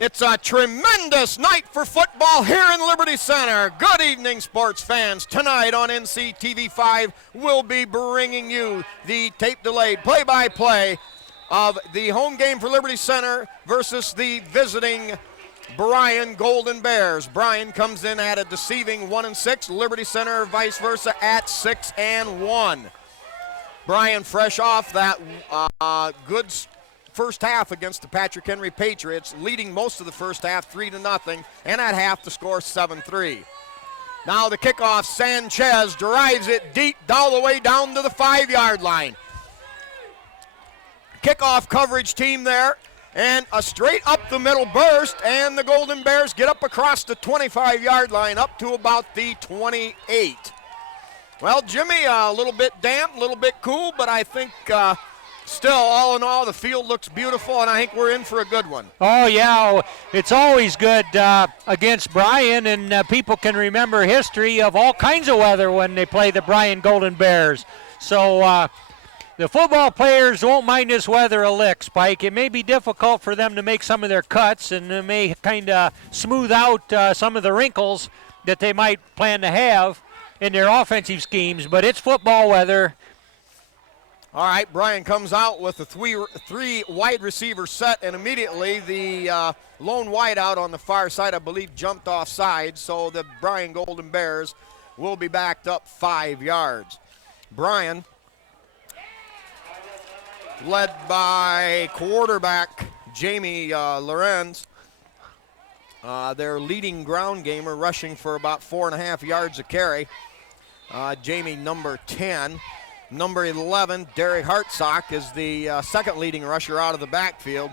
It's a tremendous night for football here in Liberty Center. Good evening, sports fans. Tonight on NCTV5, we'll be bringing you the tape-delayed play-by-play of the home game for Liberty Center versus the visiting Bryan Golden Bears. Bryan comes in at a deceiving 1-6. Liberty Center, vice versa, at 6-1. Bryan fresh off that good first half against the Patrick Henry Patriots, leading most of the first half 3-0, and at half the score 7-3. Now the kickoff, Sanchez drives it deep all the way down to the 5-yard line. Kickoff coverage team there, and a straight up the middle burst, and the Golden Bears get up across the 25-yard line up to about the 28. Well, Jimmy, a little bit damp, a little bit cool, but I think still, all in all, the field looks beautiful, and I think we're in for a good one. Oh, yeah. It's always good against Bryan, and people can remember history of all kinds of weather when they play the Bryan Golden Bears. So the football players won't mind this weather a lick, Spike. It may be difficult for them to make some of their cuts, and it may kind of smooth out some of the wrinkles that they might plan to have in their offensive schemes, but it's football weather. All right, Bryan comes out with a three wide receiver set, and immediately the lone wideout on the far side, I believe, jumped offside, so the Bryan Golden Bears will be backed up 5 yards. Bryan, led by quarterback Jamie Lorenz, their leading ground gamer, rushing for about 4.5 yards a carry. Jamie, number 10. Number 11, Derek Hartsock, is the second leading rusher out of the backfield.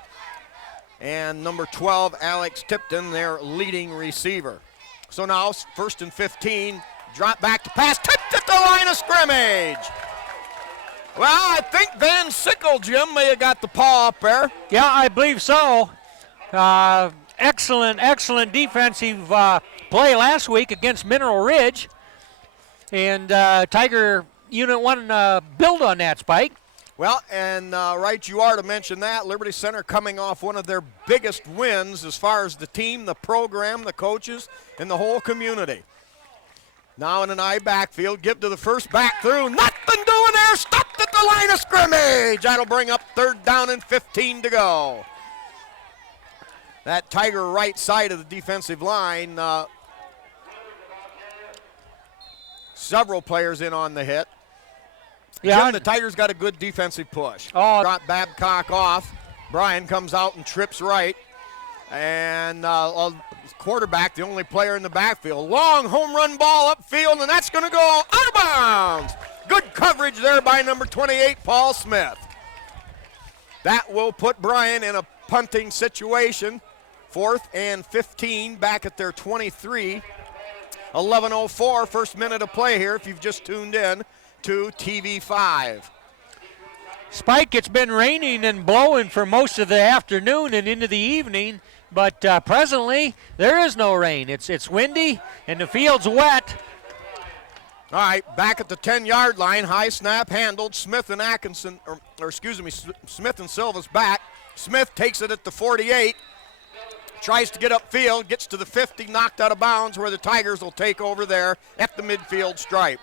And number 12, Alex Tipton, their leading receiver. So now, 1st and 15, drop back to pass, tipped at the line of scrimmage. Well, I think Van Sickle, Jim, may have got the paw up there. Yeah, I believe so. Excellent defensive play last week against Mineral Ridge. And Tiger Unit 1 build on that, Spike. Well, and right you are to mention that. Liberty Center coming off one of their biggest wins as far as the team, the program, the coaches, and the whole community. Now in an I backfield, give to the first back through. Nothing doing there. Stopped at the line of scrimmage. That'll bring up 3rd down and 15 to go. That Tiger right side of the defensive line, several players in on the hit. Yeah, Jim, the Tigers got a good defensive push. Oh. Drop Babcock off. Bryan comes out and trips right. And quarterback, the only player in the backfield. Long home run ball upfield, and that's going to go out of bounds. Good coverage there by number 28, Paul Smith. That will put Bryan in a punting situation. 4th and 15, back at their 23. 11:04, first minute of play here if you've just tuned in to TV5. Spike, it's been raining and blowing for most of the afternoon and into the evening, but presently there is no rain. It's windy and the field's wet. All right, back at the 10-yard line, high snap handled. Smith and Atkinson, Smith and Silva's back. Smith takes it at the 48. Tries to get upfield, gets to the 50, knocked out of bounds, where the Tigers will take over there at the midfield stripe.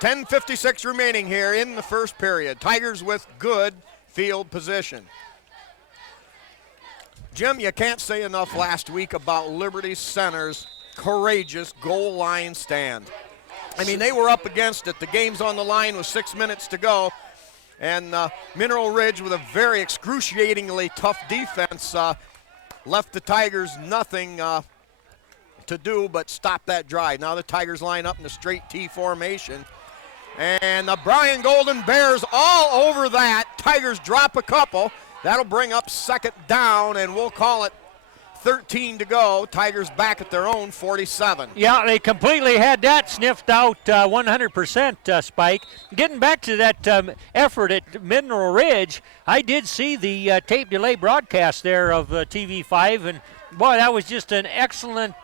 10:56 remaining here in the first period. Tigers with good field position. Jim, you can't say enough last week about Liberty Center's courageous goal line stand. I mean, they were up against it. The game's on the line with 6 minutes to go. And Mineral Ridge, with a very excruciatingly tough defense, left the Tigers nothing to do but stop that drive. Now the Tigers line up in a straight T formation. And the Bryan Golden Bears all over that. Tigers drop a couple. That'll bring up 2nd down, and we'll call it 13 to go. Tigers back at their own 47. Yeah, they completely had that sniffed out 100%, Spike. Getting back to that effort at Mineral Ridge, I did see the tape delay broadcast there of TV5, and boy, that was just an excellent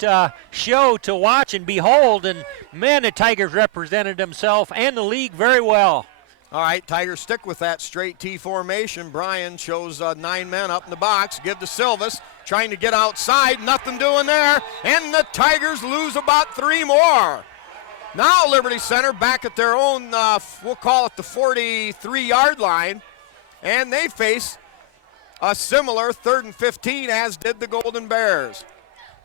show to watch and behold, and man, the Tigers represented themselves and the league very well. All right, Tigers stick with that straight T formation. Bryan shows 9 men up in the box. Give to Silvas. trying to get outside, nothing doing there, and the Tigers lose about 3 more. Now Liberty Center back at their own, we'll call it the 43-yard line, and they face a similar 3rd and 15 as did the Golden Bears.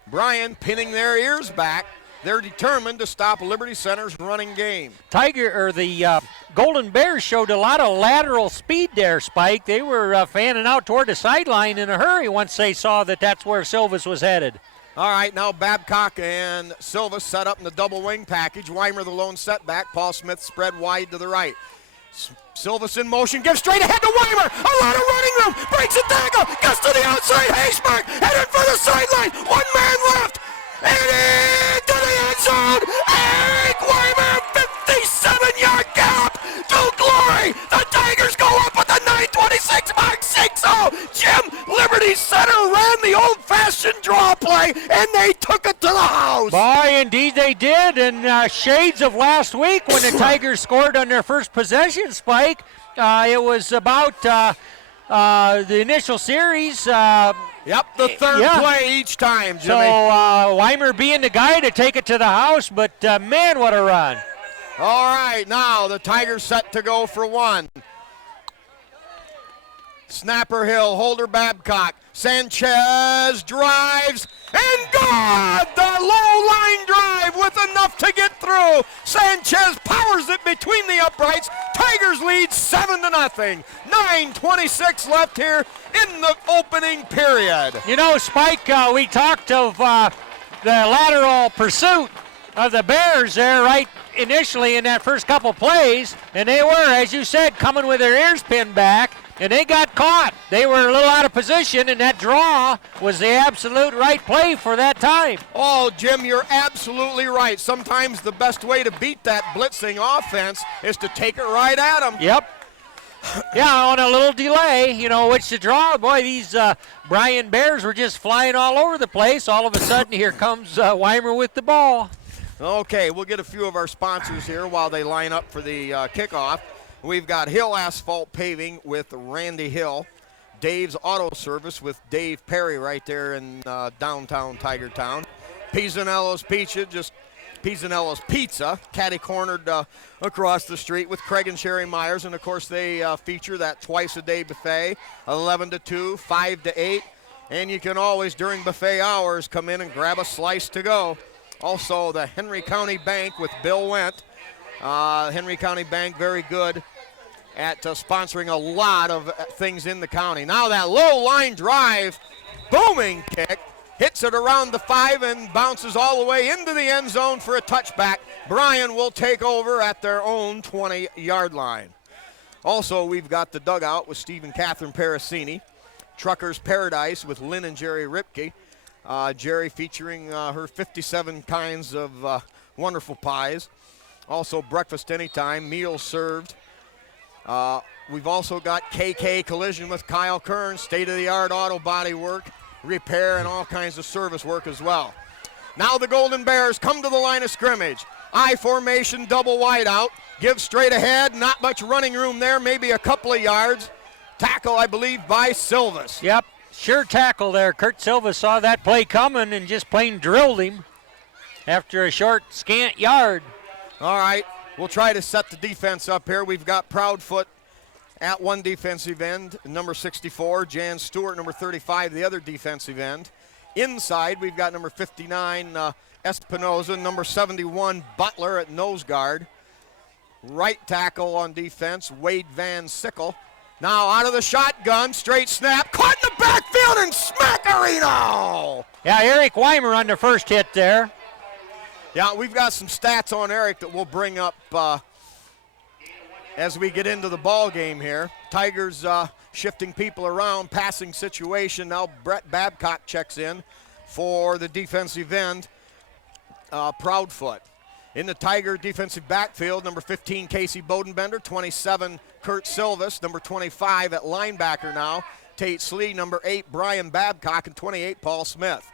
Bryan pinning their ears back. They're determined to stop Liberty Center's running game. The Golden Bears showed a lot of lateral speed there, Spike. They were fanning out toward the sideline in a hurry once they saw that that's where Silvas was headed. All right, now Babcock and Silva set up in the double wing package. Weimer the lone setback. Paul Smith spread wide to the right. Silvas in motion, gives straight ahead to Weimer. A lot of running room, breaks a tackle, gets to the outside. Haysmark headed for the sideline. 1 man left, and into the end zone. Eric Weimer, 57-yard gap to glory. The Tigers go up with a 9:26 mark, 6-0. Jim, Liberty Center ran the old-fashioned draw play, and they took it to the house. Boy, indeed they did, and shades of last week when the Tigers scored on their first possession, Spike. It was about the initial series. Yep, the third play each time, Jimmy. So Weimer being the guy to take it to the house, but man, what a run. All right, now the Tigers set to go for 1. Snapper Hill, Holder Babcock, Sanchez drives, and God, the low line drive with enough to get through. Sanchez powers it between the uprights. Tigers lead 7-0. 9:26 left here in the opening period. You know, Spike, we talked of the lateral pursuit of the Bears there right initially in that first couple plays, and they were, as you said, coming with their ears pinned back, and they got caught. They were a little out of position, and that draw was the absolute right play for that time. Oh, Jim, you're absolutely right. Sometimes the best way to beat that blitzing offense is to take it right at them. Yep. Yeah, on a little delay, which to draw. Boy, these Bryan Bears were just flying all over the place. All of a sudden, here comes Weimer with the ball. Okay, we'll get a few of our sponsors here while they line up for the kickoff. We've got Hill Asphalt Paving with Randy Hill, Dave's Auto Service with Dave Perry right there in downtown Tigertown, Pisanello's Pizza, catty-cornered across the street with Craig and Sherry Myers, and of course they feature that twice-a-day buffet, 11 to 2, 5 to 8, and you can always, during buffet hours, come in and grab a slice to go. Also, the Henry County Bank with Bill Wendt. Henry County Bank, very good at sponsoring a lot of things in the county. Now that low line drive, booming kick, hits it around the 5 and bounces all the way into the end zone for a touchback. Bryan will take over at their own 20-yard line. Also, we've got the dugout with Steve and Catherine Parasini, Trucker's Paradise with Lynn and Jerry Ripke. Jerry featuring her 57 kinds of wonderful pies. Also, breakfast anytime, meals served. We've also got KK Collision with Kyle Kern, state-of-the-art auto body work, repair, and all kinds of service work as well. Now the Golden Bears come to the line of scrimmage. I formation, double wide out, give straight ahead, not much running room there, maybe a couple of yards. Tackle, I believe, by Silvas. Yep, sure tackle there. Kurt Silvas saw that play coming and just plain drilled him after a short, scant yard. All right, we'll try to set the defense up here. We've got Proudfoot at one defensive end, number 64. Jan Stewart, number 35, the other defensive end. Inside, we've got number 59, Espinoza, number 71, Butler at nose guard. Right tackle on defense, Wade Van Sickle. Now out of the shotgun, straight snap, caught in the backfield, and smackarino! Yeah, Eric Weimer on the first hit there. Yeah, we've got some stats on Eric that we'll bring up as we get into the ball game here. Tigers shifting people around, passing situation. Now Brett Babcock checks in for the defensive end, Proudfoot. In the Tiger defensive backfield, number 15, Casey Bodenbender, 27, Kurt Silvas, number 25 at linebacker now, Tate Slee, number 8, Bryan Babcock, and 28, Paul Smith.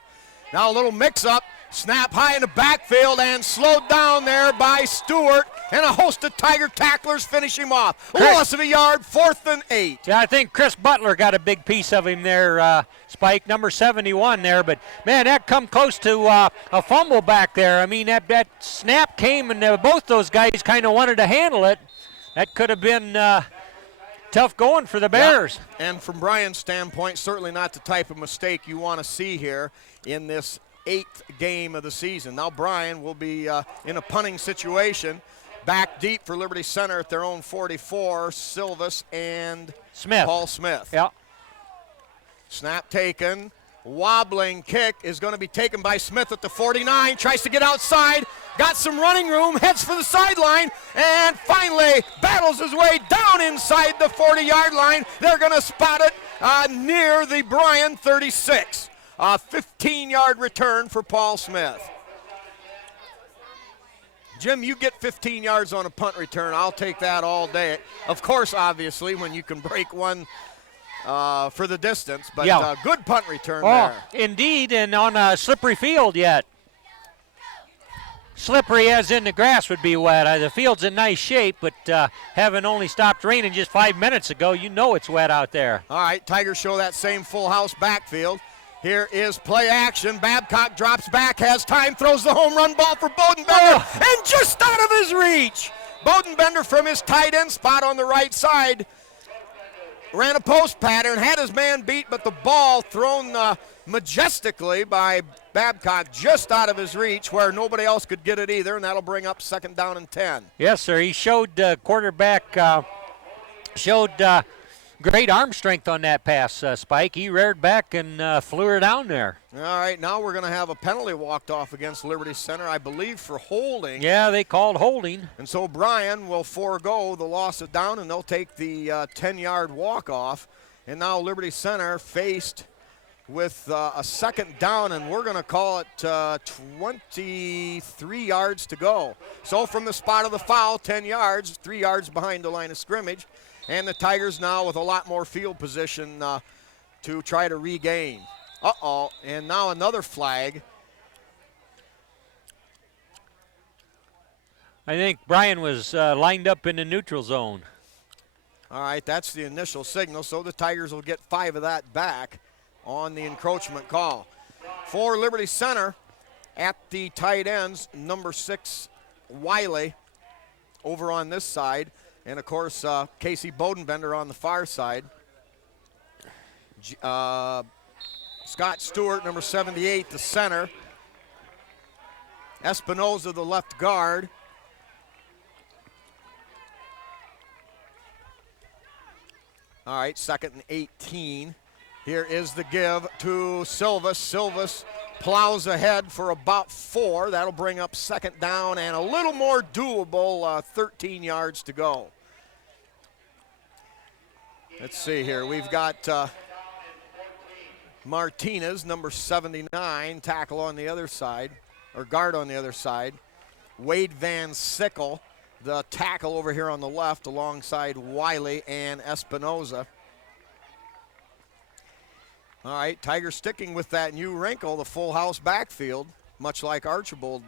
Now a little mix-up. Snap high in the backfield and slowed down there by Stewart, and a host of Tiger tacklers finish him off. Loss of a yard, 4th and 8. Yeah, I think Chris Butler got a big piece of him there, Spike, number 71 there. But, man, that come close to a fumble back there. I mean, that snap came, and both those guys kind of wanted to handle it. That could have been tough going for the Bears. Yep. And from Bryan's standpoint, certainly not the type of mistake you want to see here in this 8th game of the season. Now Bryan will be in a punting situation. Back deep for Liberty Center at their own 44, Silvas and Smith. Paul Smith. Yeah. Snap taken. Wobbling kick is going to be taken by Smith at the 49. Tries to get outside. Got some running room. Heads for the sideline. And finally battles his way down inside the 40-yard line. They're going to spot it near the Bryan 36. A 15-yard return for Paul Smith. Jim, you get 15 yards on a punt return. I'll take that all day. Of course, obviously, when you can break one for the distance. But yeah. Good punt return there. Indeed, and on a slippery field yet. Slippery as in the grass would be wet. The field's in nice shape, but having only stopped raining just 5 minutes ago, you know it's wet out there. All right, Tigers show that same full house backfield. Here is play action. Babcock drops back, has time, throws the home run ball for Bodenbender, and just out of his reach. Bodenbender from his tight end spot on the right side ran a post pattern, had his man beat, but the ball thrown majestically by Babcock just out of his reach where nobody else could get it either, and that'll bring up 2nd down and 10. Yes, sir. He showed quarterback, great arm strength on that pass, Spike. He reared back and flew her down there. All right, now we're going to have a penalty walked off against Liberty Center, I believe, for holding. Yeah, they called holding. And so Bryan will forego the loss of down, and they'll take the 10-yard walk-off. And now Liberty Center faced with a 2nd down, and we're going to call it 23 yards to go. So from the spot of the foul, 10 yards, 3 yards behind the line of scrimmage. And the Tigers now with a lot more field position to try to regain. And now another flag. I think Bryan was lined up in the neutral zone. All right, that's the initial signal, so the Tigers will get 5 of that back on the encroachment call. For Liberty Center, at the tight ends, number 6, Wiley, over on this side. And, of course, Casey Bodenbender on the far side. Scott Stewart, number 78, the center. Espinoza, the left guard. All right, 2nd and 18. Here is the give to Silvas. Silvas plows ahead for about 4. That'll bring up 2nd down and a little more doable, 13 yards to go. Let's see here. We've got Martinez, number 79, tackle on the other side, or guard on the other side. Wade Van Sickle, the tackle over here on the left alongside Wiley and Espinoza. All right, Tigers sticking with that new wrinkle, the full house backfield, much like Archibald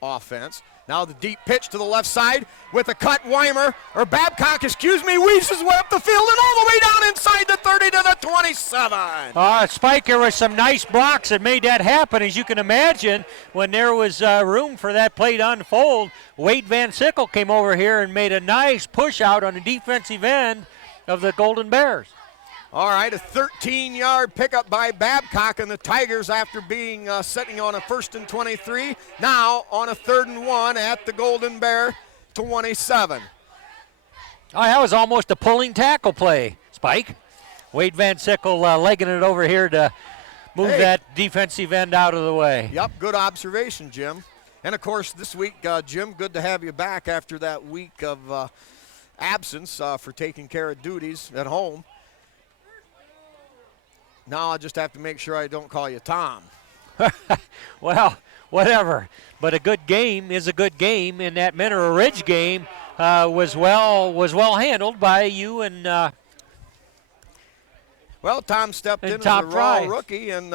offense. Now the deep pitch to the left side with a cut. Babcock, weaves his way up the field and all the way down inside the 30 to the 27. Spike, there was some nice blocks that made that happen. As you can imagine, when there was room for that play to unfold, Wade Van Sickle came over here and made a nice push out on the defensive end of the Golden Bears. All right, a 13-yard pickup by Babcock, and the Tigers, after being sitting on a 1st and 23, now on a 3rd and 1 at the Golden Bear 27. That was almost a pulling tackle play, Spike. Wade Van Sickle legging it over here to move that defensive end out of the way. Yep, good observation, Jim. And, of course, this week, Jim, good to have you back after that week of absence for taking care of duties at home. Now I'll just have to make sure I don't call you Tom. Well, whatever. But a good game is a good game, and that Mineral Ridge game was well handled by you and Well, Tom stepped in as a raw rookie and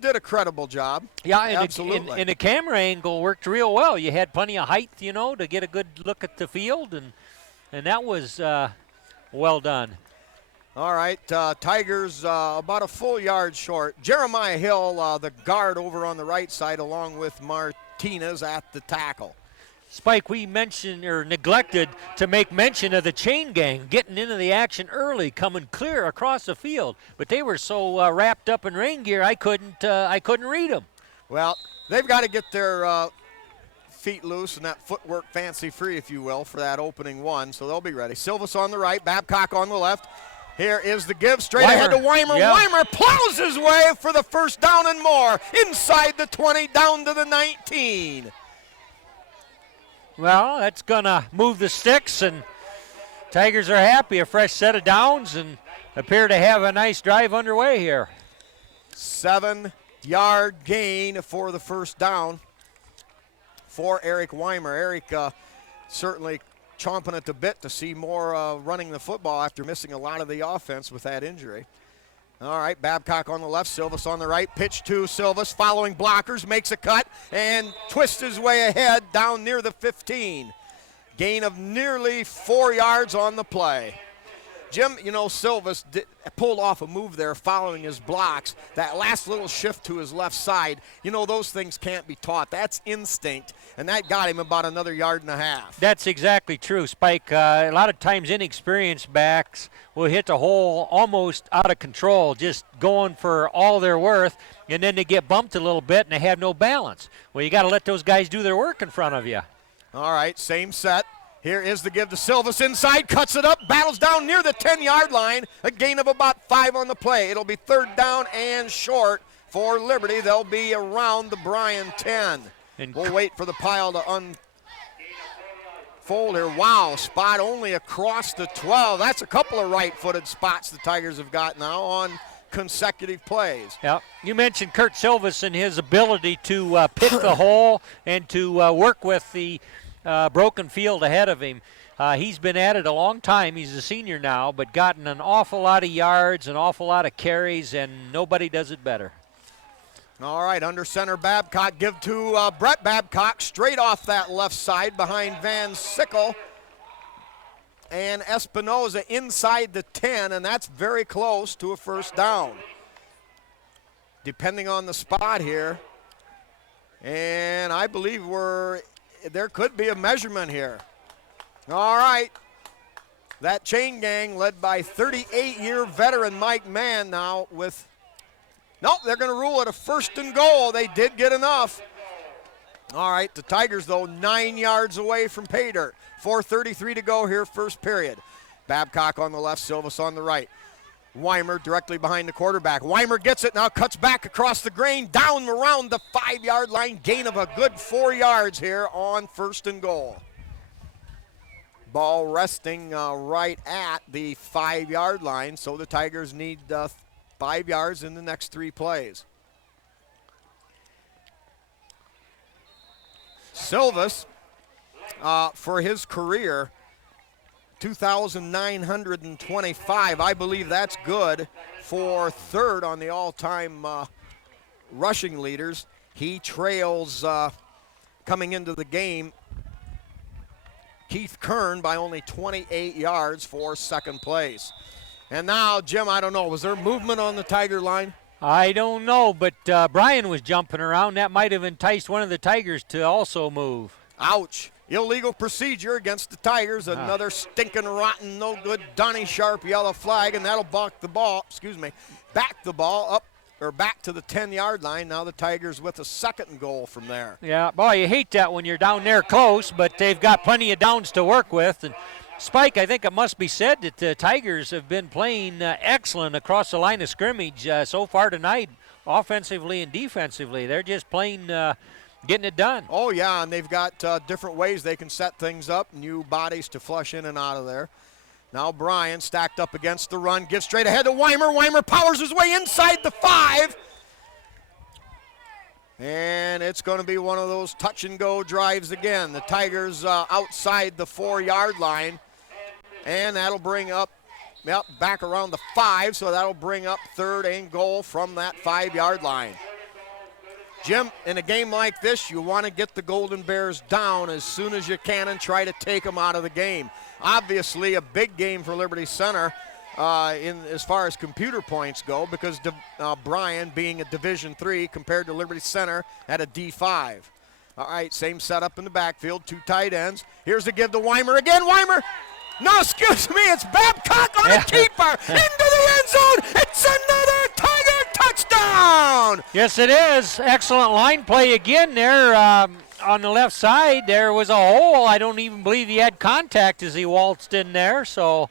did a credible job. Yeah, and absolutely. And the camera angle worked real well. You had plenty of height, to get a good look at the field, and that was well done. All right, Tigers about a full yard short. Jeremiah Hill, the guard over on the right side, along with Martinez at the tackle. Spike, we mentioned or neglected to make mention of the chain gang getting into the action early, coming clear across the field. But they were so wrapped up in rain gear, I couldn't read them. Well, they've got to get their feet loose and that footwork fancy-free, if you will, for that opening one. So they'll be ready. Silvas on the right, Babcock on the left. Here is the give, straight ahead to Weimer. Yeah. Weimer plows his way for the first down and more. Inside the 20, down to the 19. Well, that's going to move the sticks, and Tigers are happy. A fresh set of downs and appear to have a nice drive underway here. 7-yard gain for the first down for Eric Weimer. Eric certainly chomping at the bit to see more running the football after missing a lot of the offense with that injury. All right, Babcock on the left, Silvas on the right. Pitch to Silvas, following blockers, makes a cut and twists his way ahead down near the 15. Gain of nearly 4 yards on the play. Jim, Silvas pulled off a move there following his blocks. That last little shift to his left side, those things can't be taught. That's instinct, and that got him about another yard and a half. That's exactly true, Spike. A lot of times inexperienced backs will hit the hole almost out of control, just going for all they're worth, and then they get bumped a little bit and they have no balance. Well, you got to let those guys do their work in front of you. All right, same set. Here is the give to Silvas inside, cuts it up, battles down near the 10-yard line. A gain of about 5 on the play. It'll be third down and short for Liberty. They'll be around the Bryan 10. We'll wait for the pile to unfold here. Wow, spot only across the 12. That's a couple of right-footed spots the Tigers have got now on consecutive plays. Yeah, you mentioned Kurt Silvas and his ability to pick the hole and to work with the broken field ahead of him. He's been at it a long time. He's a senior now, but gotten an awful lot of yards, an awful lot of carries, and nobody does it better. All right, under center Babcock, give to Brett Babcock, straight off that left side behind Van Sickle and Espinoza inside the 10, and that's very close to a first down. Depending on the spot here, and I believe there could be a measurement here. All right. That chain gang led by 38-year veteran Mike Mann now with, nope, they're going to rule it a first and goal. They did get enough. All right, the Tigers, though, 9 yards away from pay dirt. 4:33 to go here, first period. Babcock on the left, Silvas on the right. Weimer directly behind the quarterback. Weimer gets it now, cuts back across the grain, down around the 5-yard line. Gain of a good 4 yards here on first and goal. Ball resting right at the 5-yard line, so the Tigers need 5 yards in the next 3 plays. Silvas, for his career, 2,925. I believe that's good for third on the all-time rushing leaders. He trails, coming into the game, Keith Kern by only 28 yards for second place. And now, Jim, I don't know, was there movement on the Tiger line? I don't know, but Bryan was jumping around. That might have enticed one of the Tigers to also move. Ouch. Illegal procedure against the Tigers. Another stinking, rotten, no good Donnie Sharp yellow flag, and that'll back the ball up or back to the 10-yard line. Now the Tigers with a second and goal from there. Yeah, boy, you hate that when you're down there close, but they've got plenty of downs to work with. And Spike, I think it must be said that the Tigers have been playing excellent across the line of scrimmage so far tonight, offensively and defensively. They're just playing getting it done. Oh, yeah, and they've got different ways they can set things up, new bodies to flush in and out of there. Now Bryan stacked up against the run, gives straight ahead to Weimer. Weimer powers his way inside the 5. And it's going to be one of those touch-and-go drives again. The Tigers outside the 4-yard line, and that'll bring up back around the 5, so that'll bring up 3rd and goal from that 5-yard line. Jim, in a game like this, you want to get the Golden Bears down as soon as you can and try to take them out of the game. Obviously, a big game for Liberty Center in as far as computer points go, because Bryan being a Division III compared to Liberty Center at a D5. All right, same setup in the backfield, 2 tight ends. Here's the give to Weimer again. Weimer! No, excuse me, it's Babcock on a keeper into the end zone. It's another Tiger touchdown. Yes, it is. Excellent line play again there on the left side. There was a hole. I don't even believe he had contact as he waltzed in there. So,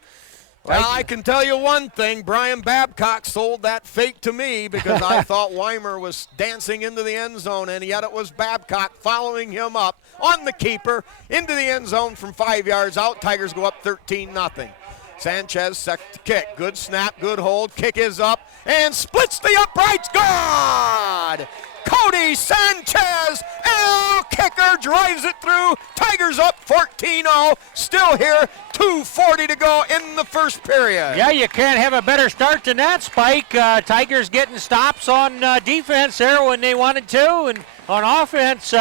well, I can tell you one thing. Brian Babcock sold that fake to me because I thought Weimer was dancing into the end zone, and yet it was Babcock following him up on the keeper into the end zone from 5 yards out. Tigers go up 13-0. Sanchez set to kick. Good snap, good hold. Kick is up and splits the uprights. Good! Cody Sanchez, kicker, drives it through. Tigers up 14-0. Still here, 2:40 to go in the first period. Yeah, you can't have a better start than that, Spike. Tigers getting stops on defense there when they wanted to, and on offense,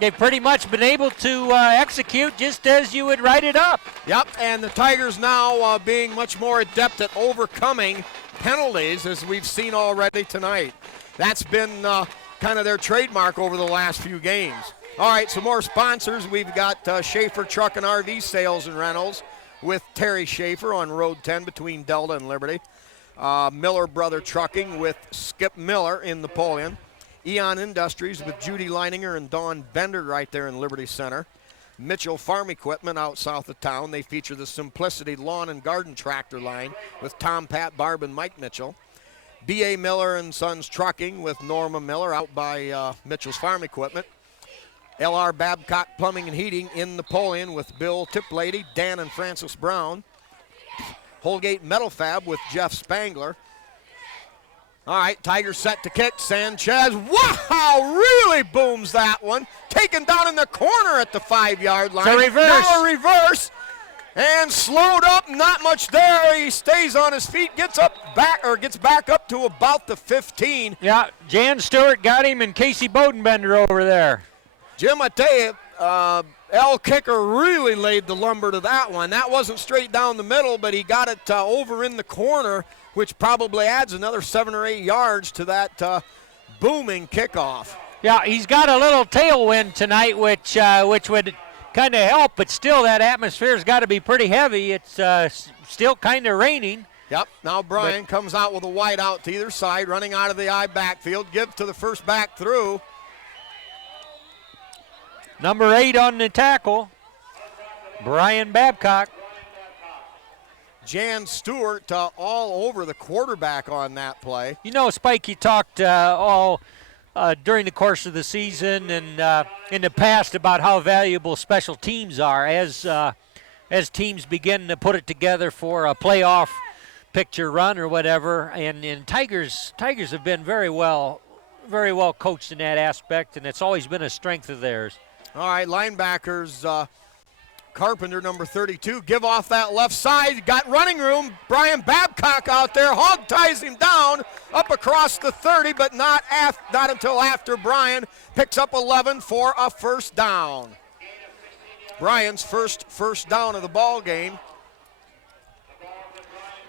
they've pretty much been able to execute just as you would write it up. Yep, and the Tigers now being much more adept at overcoming penalties, as we've seen already tonight. That's been kind of their trademark over the last few games. All right, some more sponsors. We've got Schaefer Truck and RV Sales and Rentals with Terry Schaefer on Road 10 between Delta and Liberty. Miller Brother Trucking with Skip Miller in Napoleon. Eon Industries with Judy Leininger and Dawn Bender right there in Liberty Center. Mitchell Farm Equipment out south of town. They feature the Simplicity Lawn and Garden Tractor line with Tom, Pat, Barb, and Mike Mitchell. B.A. Miller and Sons Trucking with Norma Miller out by Mitchell's Farm Equipment. L.R. Babcock Plumbing and Heating in Napoleon with Bill Tiplady, Dan and Francis Brown. Holgate Metal Fab with Jeff Spangler. All right, Tigers set to kick. Sanchez, wow, really booms that one. Taken down in the corner at the 5-yard line. It's a reverse. Now a reverse. And slowed up, not much there. He stays on his feet, gets back up to about the 15. Yeah, Jan Stewart got him and Casey Bodenbender over there. Jim, I tell you, L. Kicker really laid the lumber to that one. That wasn't straight down the middle, but he got it over in the corner, which probably adds another 7 or 8 yards to that booming kickoff. Yeah, he's got a little tailwind tonight, which would kind of help, but still that atmosphere's got to be pretty heavy. It's still kind of raining. Yep, now Bryan comes out with a wide out to either side, running out of the I backfield, give to the first back through. Number 8 on the tackle, Brian Babcock. Jan Stewart all over the quarterback on that play. You know, Spike, you talked during the course of the season and in the past about how valuable special teams are as teams begin to put it together for a playoff picture run or whatever. And Tigers have been very well coached in that aspect, and it's always been a strength of theirs. All right, linebackers, Carpenter, number 32, give off that left side. Got running room. Brian Babcock out there. Hog ties him down up across the 30, but not until after Brian picks up 11 for a first down. Brian's first down of the ball game.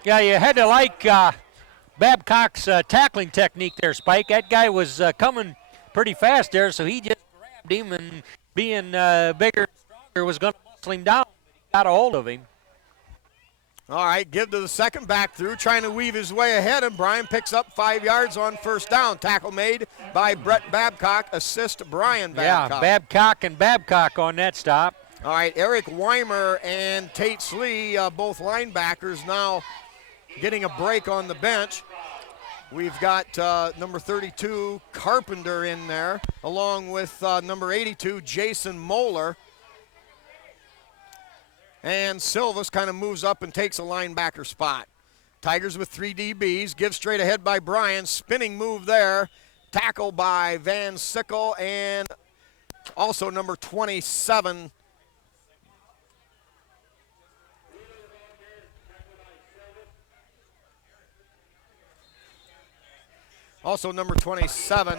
Yeah, you had to like Babcock's tackling technique there, Spike. That guy was coming pretty fast there, so he just grabbed him, and being bigger and stronger was going to muscle him down. He got a hold of him. All right, give to the second back through, trying to weave his way ahead, and Brian picks up 5 yards on first down. Tackle made by Brett Babcock, assist Brian Babcock. Yeah, Babcock and Babcock on that stop. All right, Eric Weimer and Tate Slee, both linebackers, now getting a break on the bench. We've got number 32, Carpenter, in there, along with number 82, Jason Moeller. And Silvas kind of moves up and takes a linebacker spot. Tigers with 3 DBs, give straight ahead by Bryan, spinning move there. Tackle by Van Sickle and also number 27, Also number 27,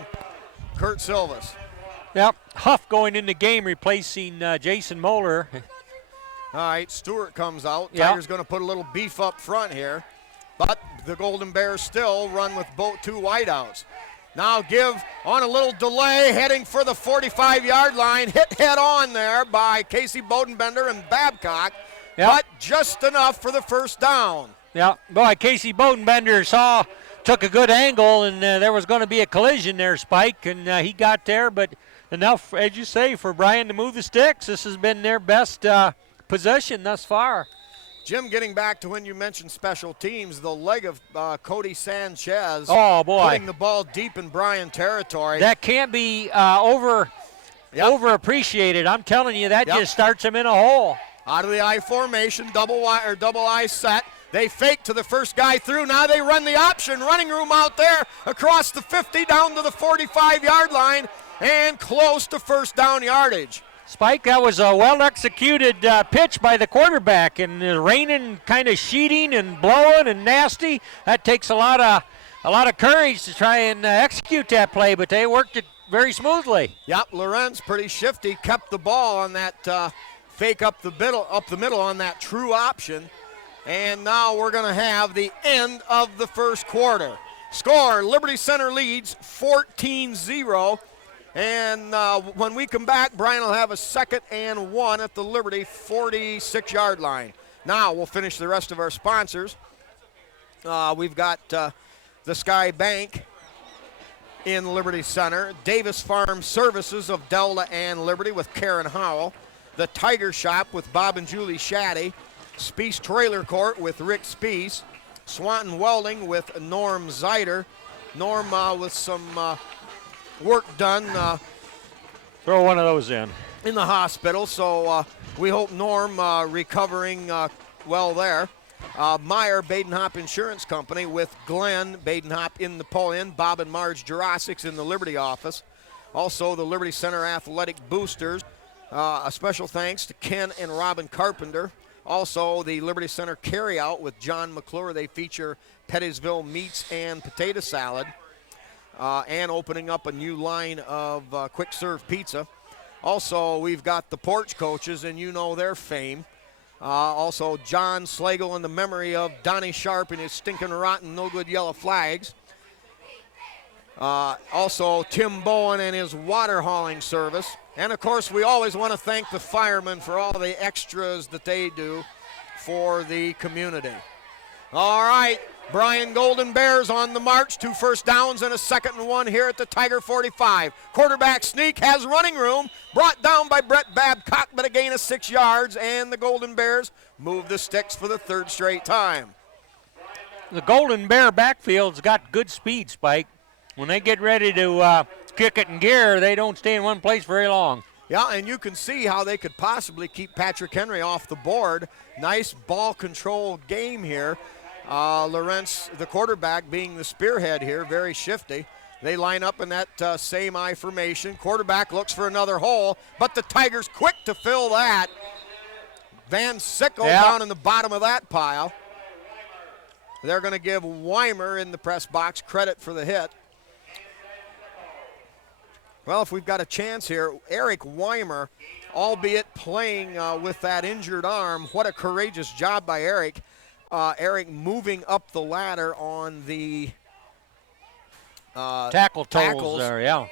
Kurt Silvas. Yep, Huff going in the game, replacing Jason Moeller. All right, Stewart comes out. Yep. Tigers going to put a little beef up front here. But the Golden Bears still run with both 2 wideouts. Now give on a little delay, heading for the 45-yard line. Hit head on there by Casey Bodenbender and Babcock. Yep. But just enough for the first down. Yeah, boy, Casey Bodenbender took a good angle, and there was going to be a collision there, Spike, and he got there, but enough, as you say, for Bryan to move the sticks. This has been their best possession thus far. Jim, getting back to when you mentioned special teams, the leg of Cody Sanchez. Oh, boy. Putting the ball deep in Bryan territory. That can't be overappreciated. I'm telling you, that just starts him in a hole. Out of the I formation, double I set. They fake to the first guy through. Now they run the option. Running room out there across the 50 down to the 45-yard line and close to first down yardage. Spike, that was a well-executed pitch by the quarterback, and raining, kind of sheeting and blowing and nasty. That takes a lot of courage to try and execute that play, but they worked it very smoothly. Yep, Lorenz pretty shifty, kept the ball on that fake up the middle on that true option. And now we're going to have the end of the first quarter. Score, Liberty Center leads 14-0. And when we come back, Bryan will have a 2nd and 1 at the Liberty 46-yard line. Now we'll finish the rest of our sponsors. We've got the Sky Bank in Liberty Center, Davis Farm Services of Delta and Liberty with Karen Howell, the Tiger Shop with Bob and Julie Shaddy, Speece Trailer Court with Rick Speece, Swanton Welding with Norm Zeider. Norm with some work done. Throw one of those in the hospital, so we hope Norm recovering well there. Meyer Badenhop Insurance Company with Glenn Badenhop in the pull-in, Bob and Marge Jurassics in the Liberty office. Also the Liberty Center Athletic Boosters. A special thanks to Ken and Robin Carpenter. Also, the Liberty Center Carryout with John McClure. They feature Pettisville meats and potato salad. And opening up a new line of quick serve pizza. Also, we've got the Porch Coaches, and you know their fame. Also, John Slagle in the memory of Donnie Sharp and his stinking rotten no good yellow flags. Also, Tim Bowen and his water hauling service. And, of course, we always want to thank the firemen for all the extras that they do for the community. All right, Bryan Golden Bears on the march. 2 first downs and a 2nd and 1 here at the Tiger 45. Quarterback sneak has running room. Brought down by Brett Babcock, but a gain of 6 yards. And the Golden Bears move the sticks for the 3rd straight time. The Golden Bear backfield's got good speed, Spike. When they get ready to kick it in gear, they don't stay in one place very long. Yeah, and you can see how they could possibly keep Patrick Henry off the board. Nice ball control game here. Lorenz, the quarterback, being the spearhead here, very shifty. They line up in that same I formation. Quarterback looks for another hole, but the Tigers quick to fill that. Van Sickle down in the bottom of that pile. They're going to give Weimer in the press box credit for the hit. Well, if we've got a chance here, Eric Weimer, albeit playing with that injured arm, what a courageous job by Eric. Eric moving up the ladder on the tackles there, yeah.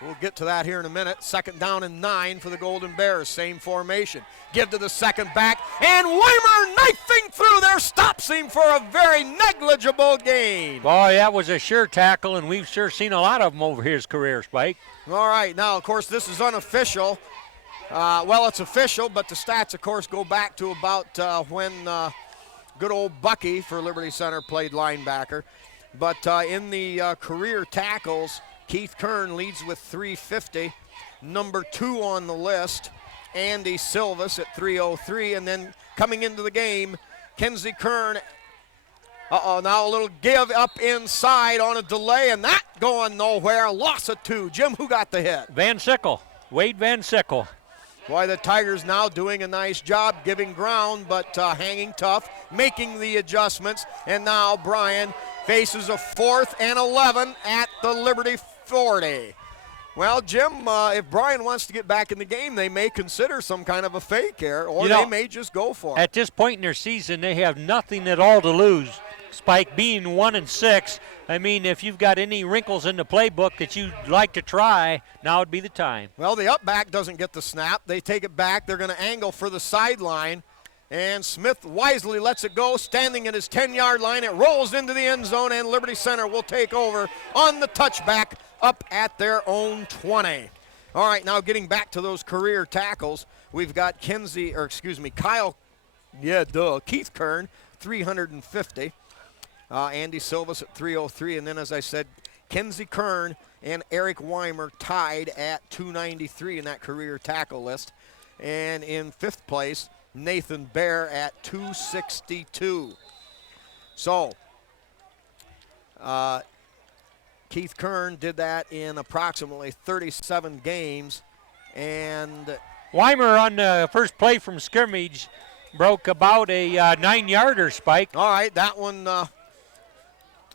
We'll get to that here in a minute. 2nd down and 9 for the Golden Bears. Same formation. Give to the second back. And Weimer knifing through there stops him for a very negligible gain. Boy, that was a sure tackle, and we've sure seen a lot of them over his career, Spike. All right, now, of course, this is unofficial. Well, it's official, but the stats, of course, go back to about when good old Bucky for Liberty Center played linebacker. But in the career tackles, Keith Kern leads with 350. Number 2 on the list, Andy Silvas at 303. And then coming into the game, Kenzie Kern. Now a little give up inside on a delay, and that going nowhere. Loss of 2. Jim, who got the hit? Van Sickle, Wade Van Sickle. Boy, the Tigers now doing a nice job giving ground, but hanging tough, making the adjustments. And now Bryan faces a 4th and 11 at the Liberty 40. Well, Jim, if Bryan wants to get back in the game, they may consider some kind of a fake here, or they may just go for it. At this point in their season, they have nothing at all to lose. Spike, being 1-6, I mean, if you've got any wrinkles in the playbook that you'd like to try, now would be the time. Well, the up back doesn't get the snap. They take it back. They're going to angle for the sideline. And Smith wisely lets it go, standing at his 10-yard line. It rolls into the end zone, and Liberty Center will take over on the touchback up at their own 20. All right, now getting back to those career tackles, we've got Keith Kern, 350. Andy Silvas at 303, and then, as I said, Kenzie Kern and Eric Weimer tied at 293 in that career tackle list. And in 5th place, Nathan Bear at 262. So, Keith Kern did that in approximately 37 games. And Weimer on the first play from scrimmage broke about a 9-yarder, Spike. All right, that one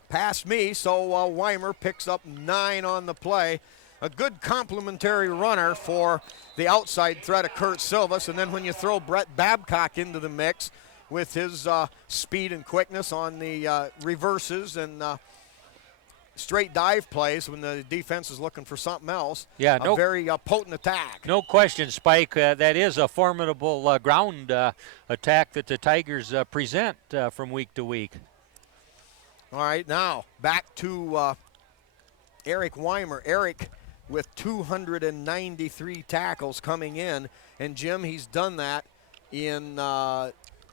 past me, so Weimer picks up 9 on the play. A good complementary runner for the outside threat of Kurt Silvas, and then when you throw Brett Babcock into the mix with his speed and quickness on the reverses and straight dive plays when the defense is looking for something else, a very potent attack. No question, Spike. That is a formidable ground attack that the Tigers present from week to week. All right, now back to Eric Weimer. Eric with 293 tackles coming in. And, Jim, he's done that in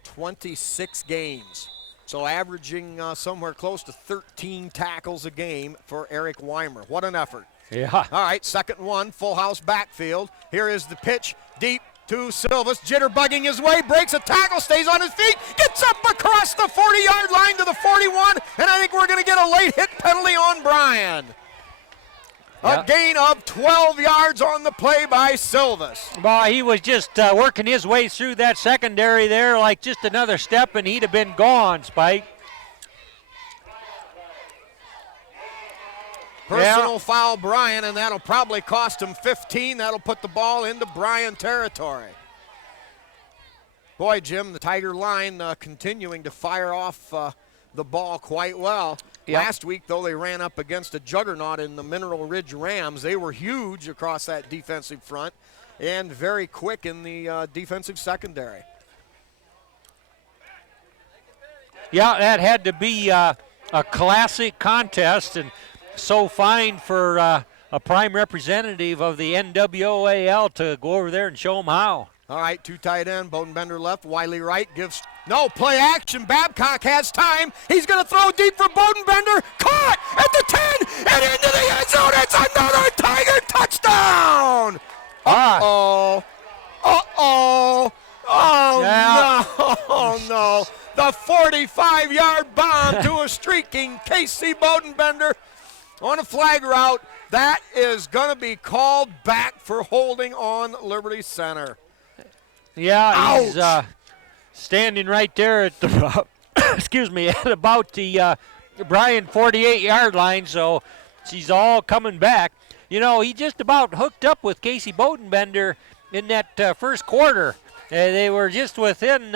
26 games. So averaging somewhere close to 13 tackles a game for Eric Weimer. What an effort. Yeah. All right, 2nd and 1, full house backfield. Here is the pitch deep to Silvas, jitterbugging his way, breaks a tackle, stays on his feet, gets up across the 40-yard line to the 41, and I think we're going to get a late hit penalty on Bryan. A gain of 12 yards on the play by Silvas. Well, he was just working his way through that secondary there like just another step, and he'd have been gone, Spike. Personal foul Bryan, and that'll probably cost him 15. That'll put the ball into Bryan territory. Boy, Jim, the Tiger line continuing to fire off the ball quite well. Yep. Last week, though, they ran up against a juggernaut in the Mineral Ridge Rams. They were huge across that defensive front and very quick in the defensive secondary. Yeah, that had to be a classic contest, and so fine for a prime representative of the NWOAL to go over there and show them how. All right, 2 tight end, Bodenbender left, Wiley right, gives no play action. Babcock has time. He's going to throw deep for Bodenbender. Caught at the 10 and into the end zone. It's another Tiger touchdown. Uh-oh. Uh-oh. Oh, yeah. No. The 45-yard bomb to a streaking Casey Bodenbender on a flag route. That is going to be called back for holding on Liberty Center. Yeah, he's standing right there at the, at about the Bryan 48-yard line, so she's all coming back. You know, he just about hooked up with Casey Bodenbender in that first quarter. They were just within,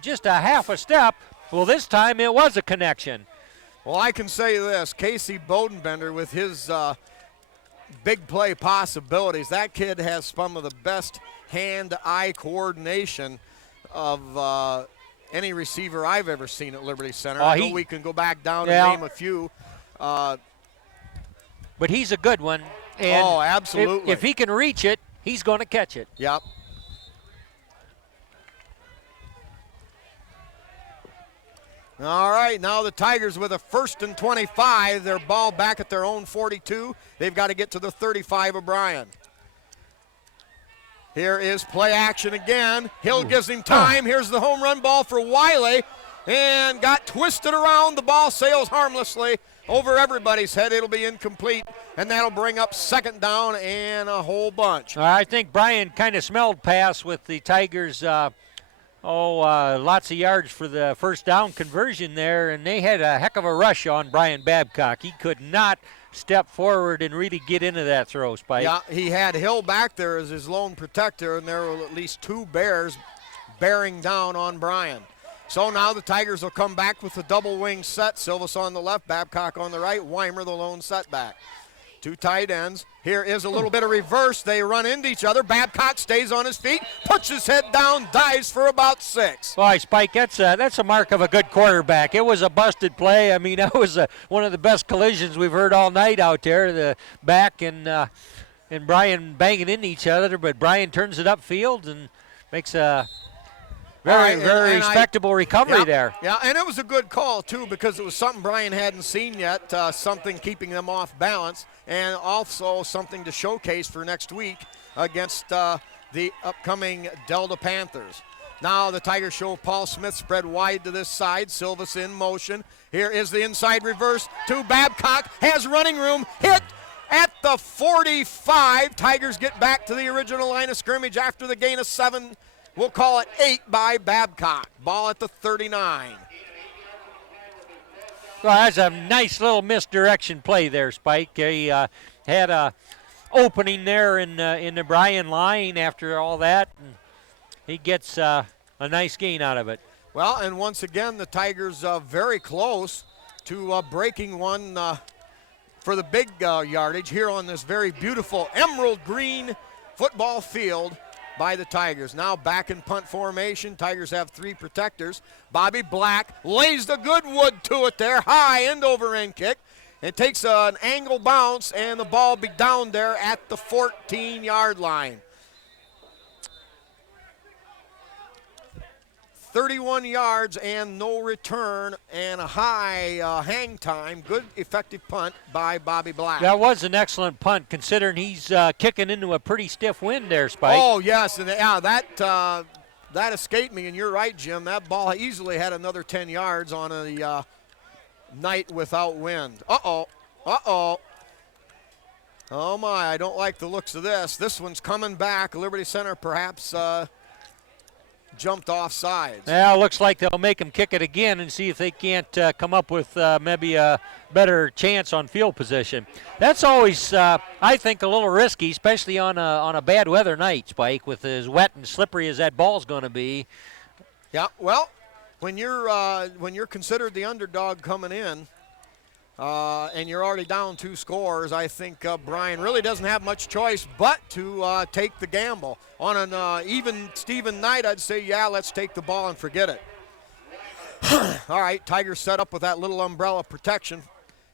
just a half a step. Well, this time it was a connection. Well, I can say this, Casey Bodenbender with his big play possibilities, that kid has some of the best hand-eye coordination of any receiver I've ever seen at Liberty Center. I know we can go back down and name a few. But he's a good one. And absolutely. If he can reach it, he's going to catch it. Yep. All right, now the Tigers with a 1st and 25. Their ball back at their own 42. They've got to get to the 35 of Bryan. Here is play action again. Hill gives him time. Here's the home run ball for Wiley. And got twisted around. The ball sails harmlessly over everybody's head. It'll be incomplete. And that'll bring up 2nd down and a whole bunch. I think Bryan kind of smelled pass with the Tigers' lots of yards for the first down conversion there, and they had a heck of a rush on Brian Babcock. He could not step forward and really get into that throw, Spike. Yeah, he had Hill back there as his lone protector, and there were at least 2 Bears bearing down on Bryan. So now the Tigers will come back with the double wing set. Silvas on the left, Babcock on the right, Weimer the lone setback. 2 tight ends. Here is a little bit of reverse. They run into each other. Babcock stays on his feet, puts his head down, dives for about 6. Boy, Spike, that's a mark of a good quarterback. It was a busted play. I mean, that was one of the best collisions we've heard all night out there. The back and Bryan banging into each other, but Bryan turns it upfield and makes a very respectable recovery there. Yeah, and it was a good call, too, because it was something Bryan hadn't seen yet, something keeping them off balance, and also something to showcase for next week against the upcoming Delta Panthers. Now the Tigers show Paul Smith spread wide to this side. Silvas in motion. Here is the inside reverse to Babcock. Has running room. Hit at the 45. Tigers get back to the original line of scrimmage after the gain of 7. We'll call it 8 by Babcock. Ball at the 39. Well, that's a nice little misdirection play there, Spike. He had a opening there in the Bryan line after all that, and he gets a nice gain out of it. Well, and once again, the Tigers very close to breaking one for the big yardage here on this very beautiful emerald green football field by the Tigers. Now back in punt formation. Tigers have 3 protectors. Bobby Black lays the good wood to it there. High end over end kick. It takes an angle bounce, and the ball be down there at the 14-yard line. 31 yards and no return, and a high hang time. Good effective punt by Bobby Black. That was an excellent punt considering he's kicking into a pretty stiff wind there, Spike. Oh, yes, and that escaped me, and you're right, Jim. That ball easily had another 10 yards on a night without wind. Uh-oh. Oh, my, I don't like the looks of this. This one's coming back. Liberty Center perhaps jumped off sides. Yeah, looks like they'll make him kick it again and see if they can't come up with maybe a better chance on field position. That's always, I think, a little risky, especially on a bad weather night, Spike, with as wet and slippery as that ball's going to be. Yeah, well, when you're considered the underdog coming in, and you're already down 2 scores, I think Bryan really doesn't have much choice but to take the gamble. On an even Steven night, I'd say, yeah, let's take the ball and forget it. All right, Tigers set up with that little umbrella protection.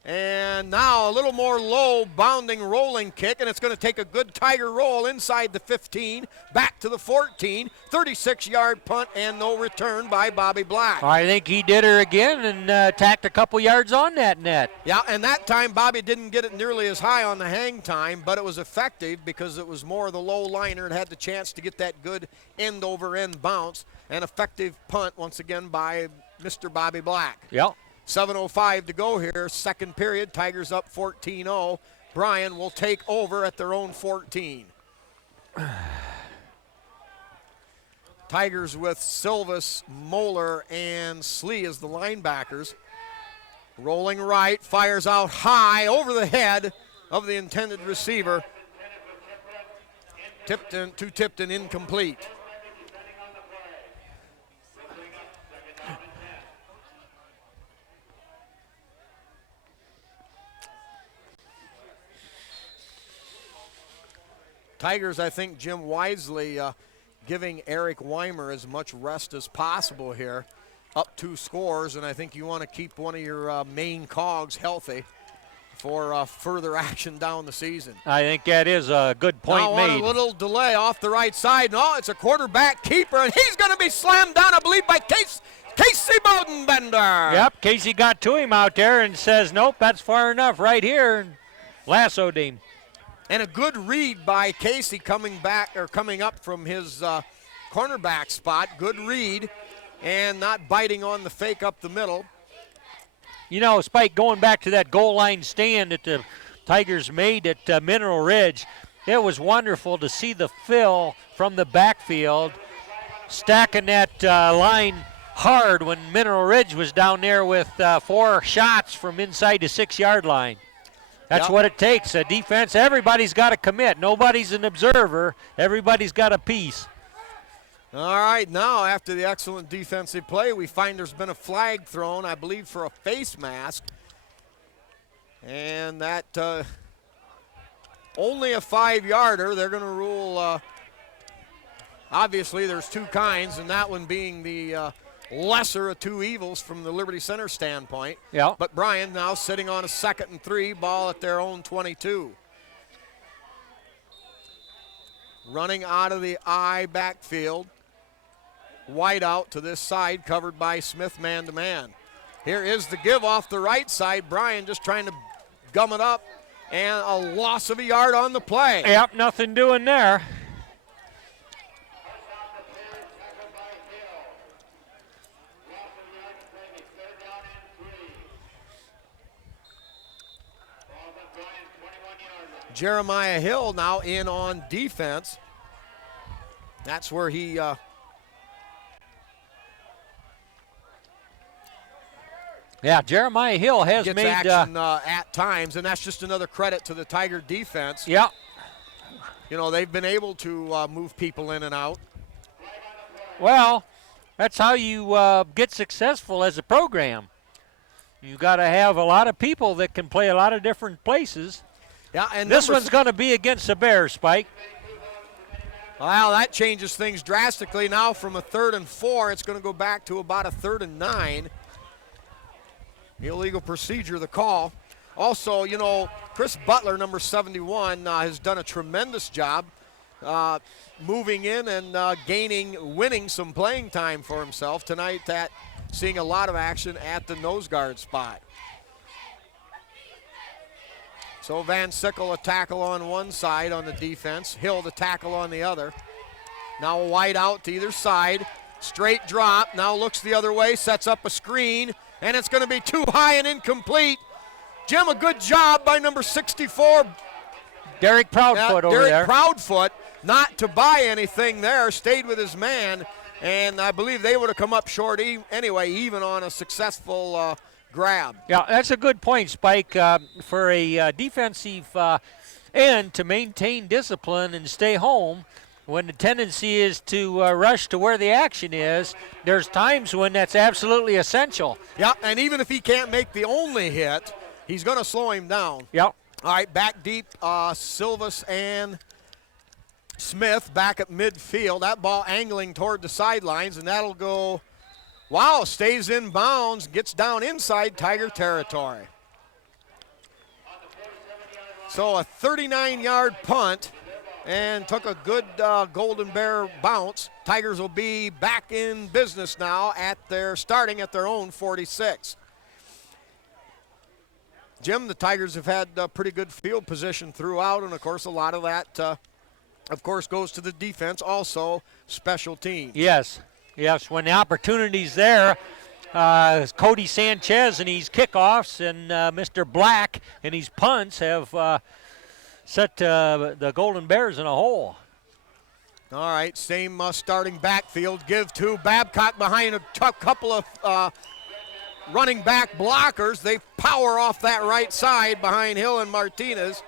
And now a little more low bounding rolling kick, and it's going to take a good Tiger roll inside the 15, back to the 14, 36-yard punt and no return by Bobby Black. I think he did her again and tacked a couple yards on that net. Yeah, and that time Bobby didn't get it nearly as high on the hang time, but it was effective because it was more of the low liner. It had the chance to get that good end-over-end bounce, and effective punt once again by Mr. Bobby Black. Yep. 7:05 to go here, second period. Tigers up 14-0. Bryan will take over at their own 14. Tigers with Silvas, Moeller, and Slee as the linebackers. Rolling right, fires out high over the head of the intended receiver. Tipton incomplete. Tigers, I think, Jim, wisely giving Eric Weimer as much rest as possible here. Up 2 scores, and I think you want to keep one of your main cogs healthy for further action down the season. I think that is a good point now made. On a little delay off the right side. No, it's a quarterback keeper, and he's going to be slammed down, I believe, by Casey Bodenbender. Yep, Casey got to him out there and says, nope, that's far enough right here, and lassoed him. And a good read by Casey coming up from his cornerback spot. Good read and not biting on the fake up the middle. You know, Spike, going back to that goal line stand that the Tigers made at Mineral Ridge, it was wonderful to see the fill from the backfield stacking that line hard when Mineral Ridge was down there with 4 shots from inside the 6-yard line. That's what it takes. A defense, everybody's got to commit. Nobody's an observer. Everybody's got a piece. All right, now after the excellent defensive play, we find there's been a flag thrown, I believe, for a face mask. And that only a 5-yarder. They're going to rule, obviously there's 2 kinds, and that one being the lesser of 2 evils from the Liberty Center standpoint. Yeah. But Bryan now sitting on a 2nd and 3, ball at their own 22. Running out of the I backfield. Wide out to this side, covered by Smith man-to-man. Here is the give off the right side. Bryan just trying to gum it up, and a loss of a yard on the play. Yep, nothing doing there. Jeremiah Hill now in on defense. That's where he yeah, Jeremiah Hill has gets made action at times, and that's just another credit to the Tiger defense. Yeah. You know, they've been able to move people in and out. Well, that's how you get successful as a program. You got to have a lot of people that can play a lot of different places. Yeah, and this one's going to be against the Bears, Spike. Well, that changes things drastically. Now from a 3rd and 4, it's going to go back to about a 3rd and 9. Illegal procedure, the call. Also, you know, Chris Butler, number 71, has done a tremendous job moving in and winning some playing time for himself tonight, seeing a lot of action at the nose guard spot. So Van Sickle a tackle on one side on the defense, Hill the tackle on the other. Now a wide out to either side, straight drop, now looks the other way, sets up a screen, and it's going to be too high and incomplete. Jim, a good job by number 64. Derek Proudfoot over there. Derek Proudfoot, not to buy anything there, stayed with his man, and I believe they would have come up short anyway, even on a successful grab. Yeah, that's a good point, Spike. For a defensive end to maintain discipline and stay home, when the tendency is to rush to where the action is, there's times when that's absolutely essential. Yeah, and even if he can't make the only hit, he's going to slow him down. Yep. All right, back deep, Silvas and Smith back at midfield. That ball angling toward the sidelines, and that'll go, wow, stays in bounds, gets down inside Tiger territory. So a 39-yard punt and took a good Golden Bear bounce. Tigers will be back in business now starting at their own 46. Jim, the Tigers have had pretty good field position throughout, and of course a lot of that, goes to the defense, also special teams. Yes, when the opportunity's there, Cody Sanchez and his kickoffs and Mr. Black and his punts have set the Golden Bears in a hole. All right, same starting backfield. Give to Babcock behind a couple of running back blockers. They power off that right side behind Hill and Martinez.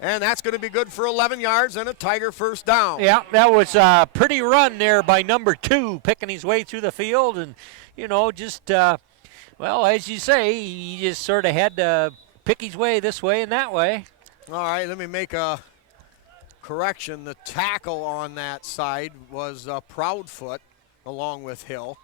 And that's going to be good for 11 yards and a Tiger first down. Yeah, that was a pretty run there by number 2, picking his way through the field. And, just, as you say, he just sort of had to pick his way this way and that way. All right, let me make a correction. The tackle on that side was Proudfoot along with Hill.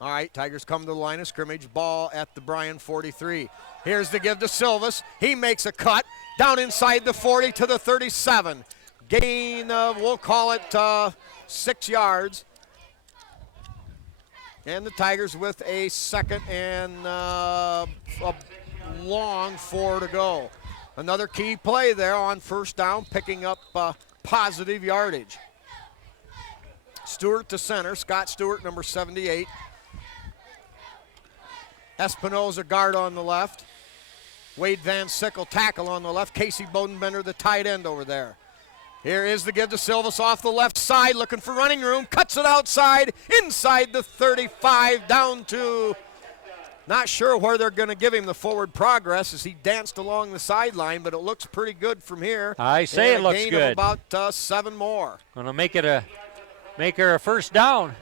All right, Tigers come to the line of scrimmage. Ball at the Bryan 43. Here's the give to Silvas. He makes a cut down inside the 40 to the 37. Gain of, we'll call it 6 yards. And the Tigers with a 2nd and a long 4 to go. Another key play there on first down, picking up positive yardage. Stewart to center. Scott Stewart, number 78. Espinoza guard on the left. Wade Van Sickle tackle on the left. Casey Bodenbender, the tight end over there. Here is the give to Silvas off the left side, looking for running room. Cuts it outside, inside the 35, down to, not sure where they're going to give him the forward progress as he danced along the sideline, but it looks pretty good from here. I say it looks gain good. Of about 7 more. Gonna make her a first down.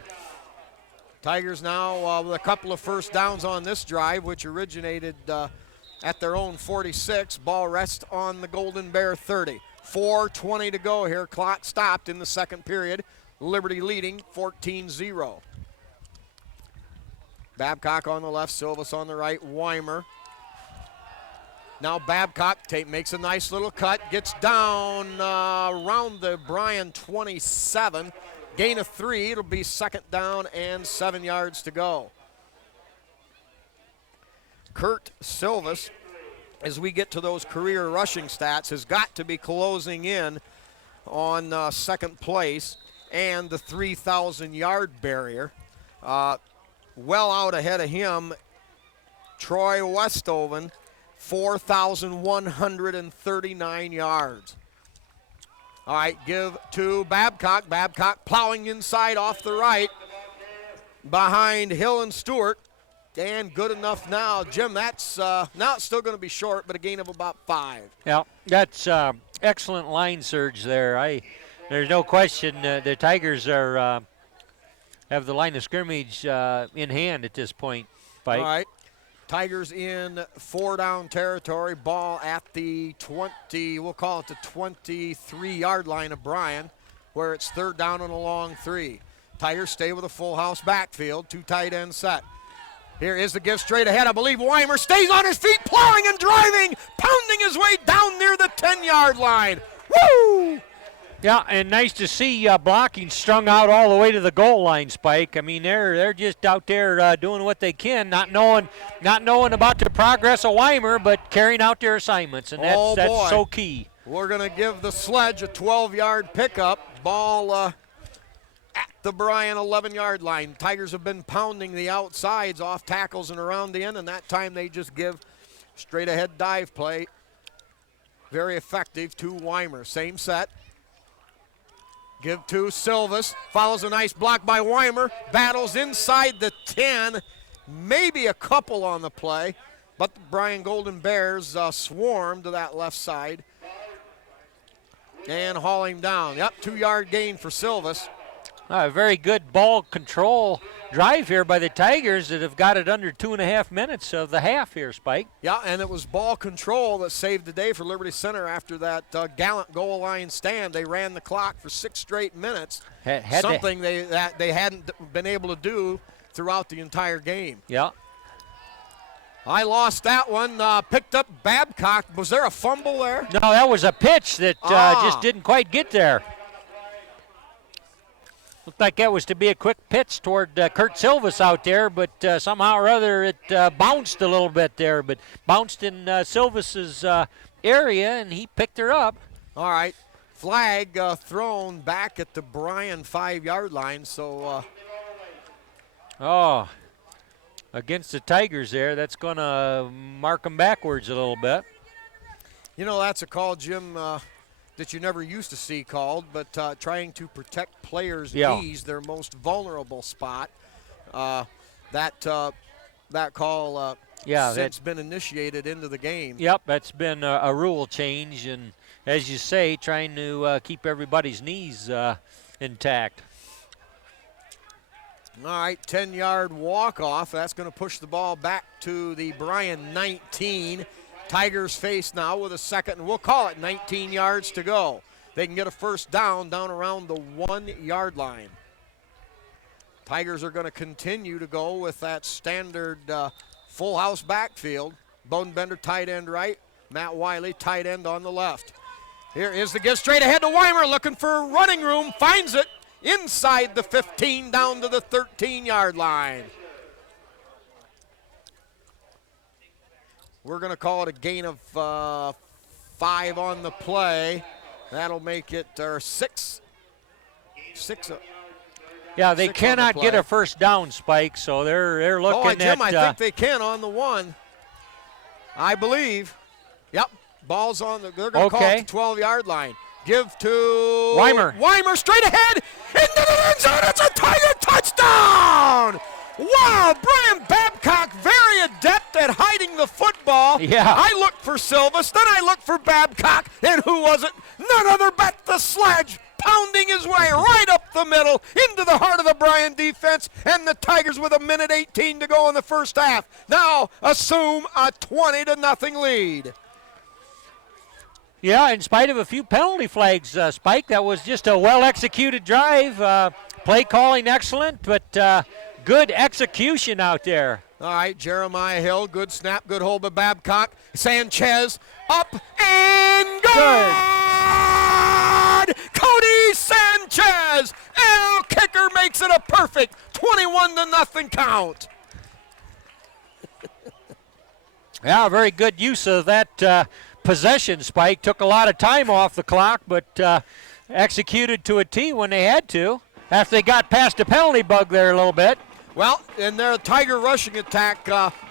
Tigers now with a couple of first downs on this drive, which originated at their own 46. Ball rests on the Golden Bear 30. 4:20 to go here. Clock stopped in the second period. Liberty leading 14-0. Babcock on the left, Silvas on the right, Weimer. Now Babcock makes a nice little cut, gets down around the Bryan 27. Gain of 3, it'll be second down and 7 yards to go. Kurt Silvas, as we get to those career rushing stats, has got to be closing in on second place and the 3,000-yard barrier. Well out ahead of him, Troy Westoven, 4,139 yards. All right, give to Babcock. Babcock plowing inside off the right behind Hill and Stewart. And good enough now. Jim, that's now it's still going to be short, but a gain of about 5. Yeah, that's excellent line surge there. There's no question the Tigers are have the line of scrimmage in hand at this point, Spike. All right. Tigers in 4-down territory. Ball at the 20, we'll call it the 23-yard line of Bryan, where it's third down and a long 3. Tigers stay with a full house backfield. 2 tight ends set. Here is the give straight ahead. I believe Weimer stays on his feet, plowing and driving, pounding his way down near the 10-yard line. Woo! Yeah, and nice to see blocking strung out all the way to the goal line, Spike. I mean, they're just out there doing what they can, not knowing about the progress of Weimer, but carrying out their assignments, and that's so key. We're going to give the Sledge a 12-yard pickup. Ball at the Bryan 11-yard line. Tigers have been pounding the outsides off tackles and around the end, and that time they just give straight-ahead dive play. Very effective to Weimer. Same set. Give to Silvas, follows a nice block by Weimer, battles inside the 10, maybe a couple on the play, but the Bryan Golden Bears swarm to that left side and haul him down. Yep, 2-yard gain for Silvas. A very good ball control drive here by the Tigers that have got it under 2.5 minutes of the half here, Spike. Yeah, and it was ball control that saved the day for Liberty Center after that gallant goal line stand. They ran the clock for 6 straight minutes, something they hadn't been able to do throughout the entire game. Yeah. I lost that one, picked up Babcock. Was there a fumble there? No, that was a pitch that just didn't quite get there. Looked like that was to be a quick pitch toward Kurt Silvas out there, but somehow or other it bounced a little bit there, but bounced in Silvas's area, and he picked her up. All right. Flag thrown back at the Bryan 5-yard line, so. Against the Tigers there, that's going to mark them backwards a little bit. You know, that's a call, Jim, that you never used to see called, but trying to protect players' knees, their most vulnerable spot. That call since been initiated into the game. Yep, that's been a rule change, and as you say, trying to keep everybody's knees intact. All right, 10-yard walk-off. That's going to push the ball back to the Bryan 19. Tigers face now with a second, and we'll call it 19 yards to go. They can get a first down around the 1-yard line. Tigers are going to continue to go with that standard full house backfield. Bodenbender tight end right, Matt Wiley tight end on the left. Here is the give straight ahead to Weimer, looking for running room, finds it inside the 15 down to the 13-yard line. We're going to call it a gain of 5 on the play. That'll make it 6. Yeah, they cannot get a first down, Spike, so they're looking at. Jim, I think they can on the 1. I believe. Yep, ball's on the. They're going to call it the 12-yard line. Give to Weimer. Weimer straight ahead into the end zone. It's a Tiger touchdown! Wow, Bryan Babcock very adept at hiding the football. Yeah. I looked for Silvas, then I looked for Babcock, and who was it? None other but the Sledge, pounding his way right up the middle into the heart of the Bryan defense, and the Tigers with 1:18 to go in the first half now assume a 20-0 lead. Yeah, in spite of a few penalty flags, Spike, that was just a well-executed drive. Play calling excellent, but good execution out there. All right, Jeremiah Hill, good snap, good hold by Babcock. Sanchez up and good! Cody Sanchez! El Kicker makes it a perfect 21-0 count. Yeah, very good use of that possession, Spike. Took a lot of time off the clock, but executed to a T when they had to, after they got past the penalty bug there a little bit. Well, in their Tiger rushing attack,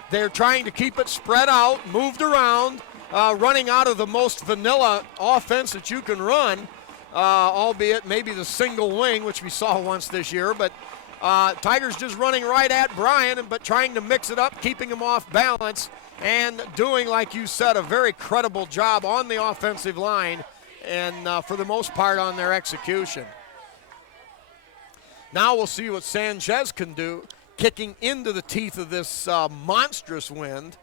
they're trying to keep it spread out, moved around, running out of the most vanilla offense that you can run, albeit maybe the single wing, which we saw once this year. But Tigers just running right at Bryan, but trying to mix it up, keeping him off balance, and doing, like you said, a very credible job on the offensive line and for the most part on their execution. Now we'll see what Sanchez can do, kicking into the teeth of this monstrous wind,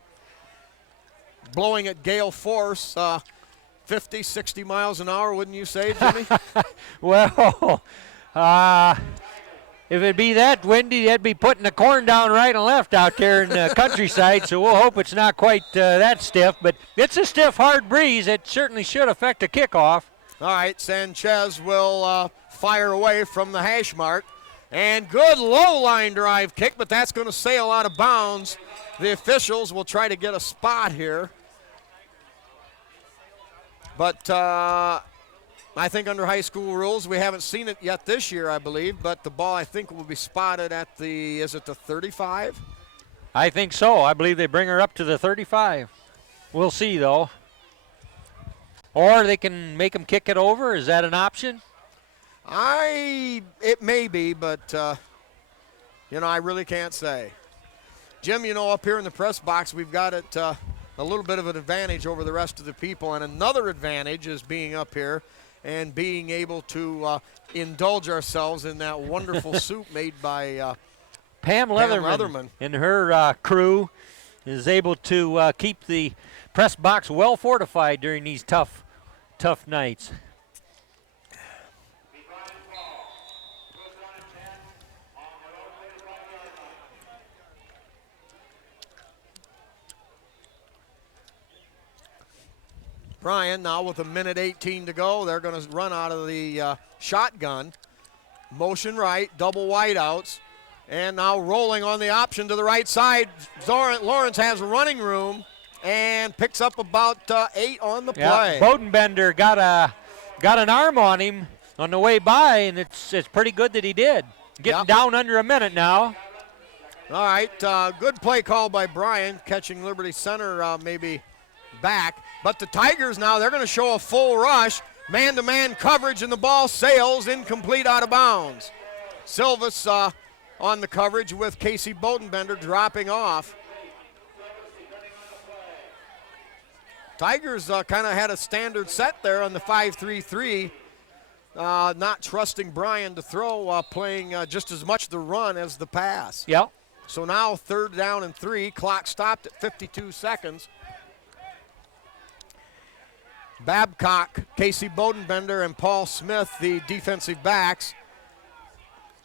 blowing at gale force, 50, 60 miles an hour, wouldn't you say, Jimmy? Well, if it'd be that windy, they'd be putting the corn down right and left out there in the countryside, so we'll hope it's not quite that stiff. But it's a stiff, hard breeze. It certainly should affect a kickoff. All right, Sanchez will fire away from the hash mark. And good low line drive kick, but that's going to sail out of bounds. The officials will try to get a spot here. But I think under high school rules, we haven't seen it yet this year, I believe, but the ball, I think, will be spotted at the, is it the 35? I think so. I believe they bring her up to the 35. We'll see, though. Or they can make them kick it over. Is that an option? It may be, but, I really can't say. Jim, up here in the press box, we've got it a little bit of an advantage over the rest of the people, and another advantage is being up here and being able to indulge ourselves in that wonderful soup made by Pam Leatherman and her crew is able to keep the press box well fortified during these tough nights. Bryan now with 1:18 to go. They're going to run out of the shotgun. Motion right, double wideouts. And now rolling on the option to the right side. Lawrence has running room and picks up about 8 on the play. Bodenbender got an arm on him on the way by, and it's pretty good that he did. Getting down under a minute now. All right, good play call by Bryan, catching Liberty Center maybe back. But the Tigers now, they're going to show a full rush. Man-to-man coverage, and the ball sails incomplete out of bounds. Silvas on the coverage with Casey Bodenbender dropping off. Tigers kind of had a standard set there on the 5-3-3, not trusting Bryan to throw, playing just as much the run as the pass. Yep. So now 3rd down and 3, clock stopped at 52 seconds. Babcock, Casey Bodenbender, and Paul Smith, the defensive backs.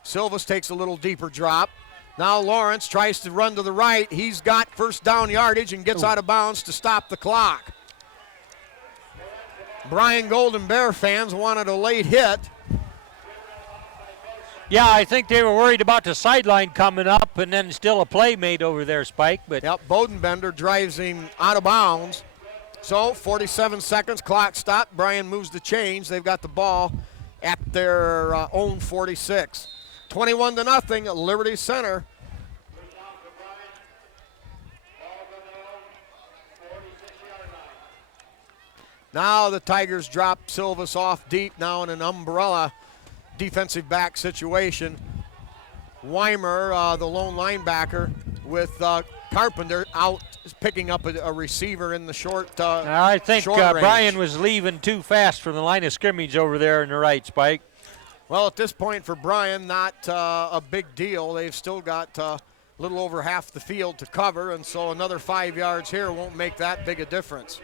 Silvas takes a little deeper drop. Now Lawrence tries to run to the right. He's got first down yardage and gets out of bounds to stop the clock. Bryan Golden Bear fans wanted a late hit. Yeah, I think they were worried about the sideline coming up and then still a play made over there, Spike. But yep, Bodenbender drives him out of bounds. So 47 seconds, clock stopped. Bryan moves the chains. They've got the ball at their own 46. 21-0, Liberty Center. Now the Tigers drop Silvas off deep now in an umbrella defensive back situation. Weimer, the lone linebacker, with Carpenter out picking up a receiver in the short I think short Bryan was leaving too fast from the line of scrimmage over there in the right, Spike. Well, at this point for Bryan, not a big deal. They've still got a little over half the field to cover, and so another 5 yards here won't make that big a difference.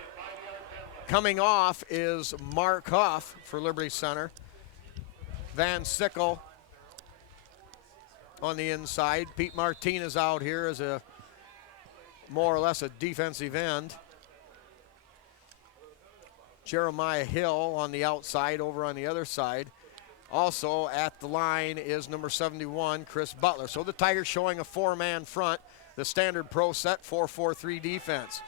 Coming off is Mark Huff for Liberty Center. Van Sickle on the inside. Pete Martinez out here as a more or less a defensive end. Jeremiah Hill on the outside over on the other side. Also at the line is number 71, Chris Butler. So the Tigers showing a four-man front, the standard pro set 4-4-3 defense.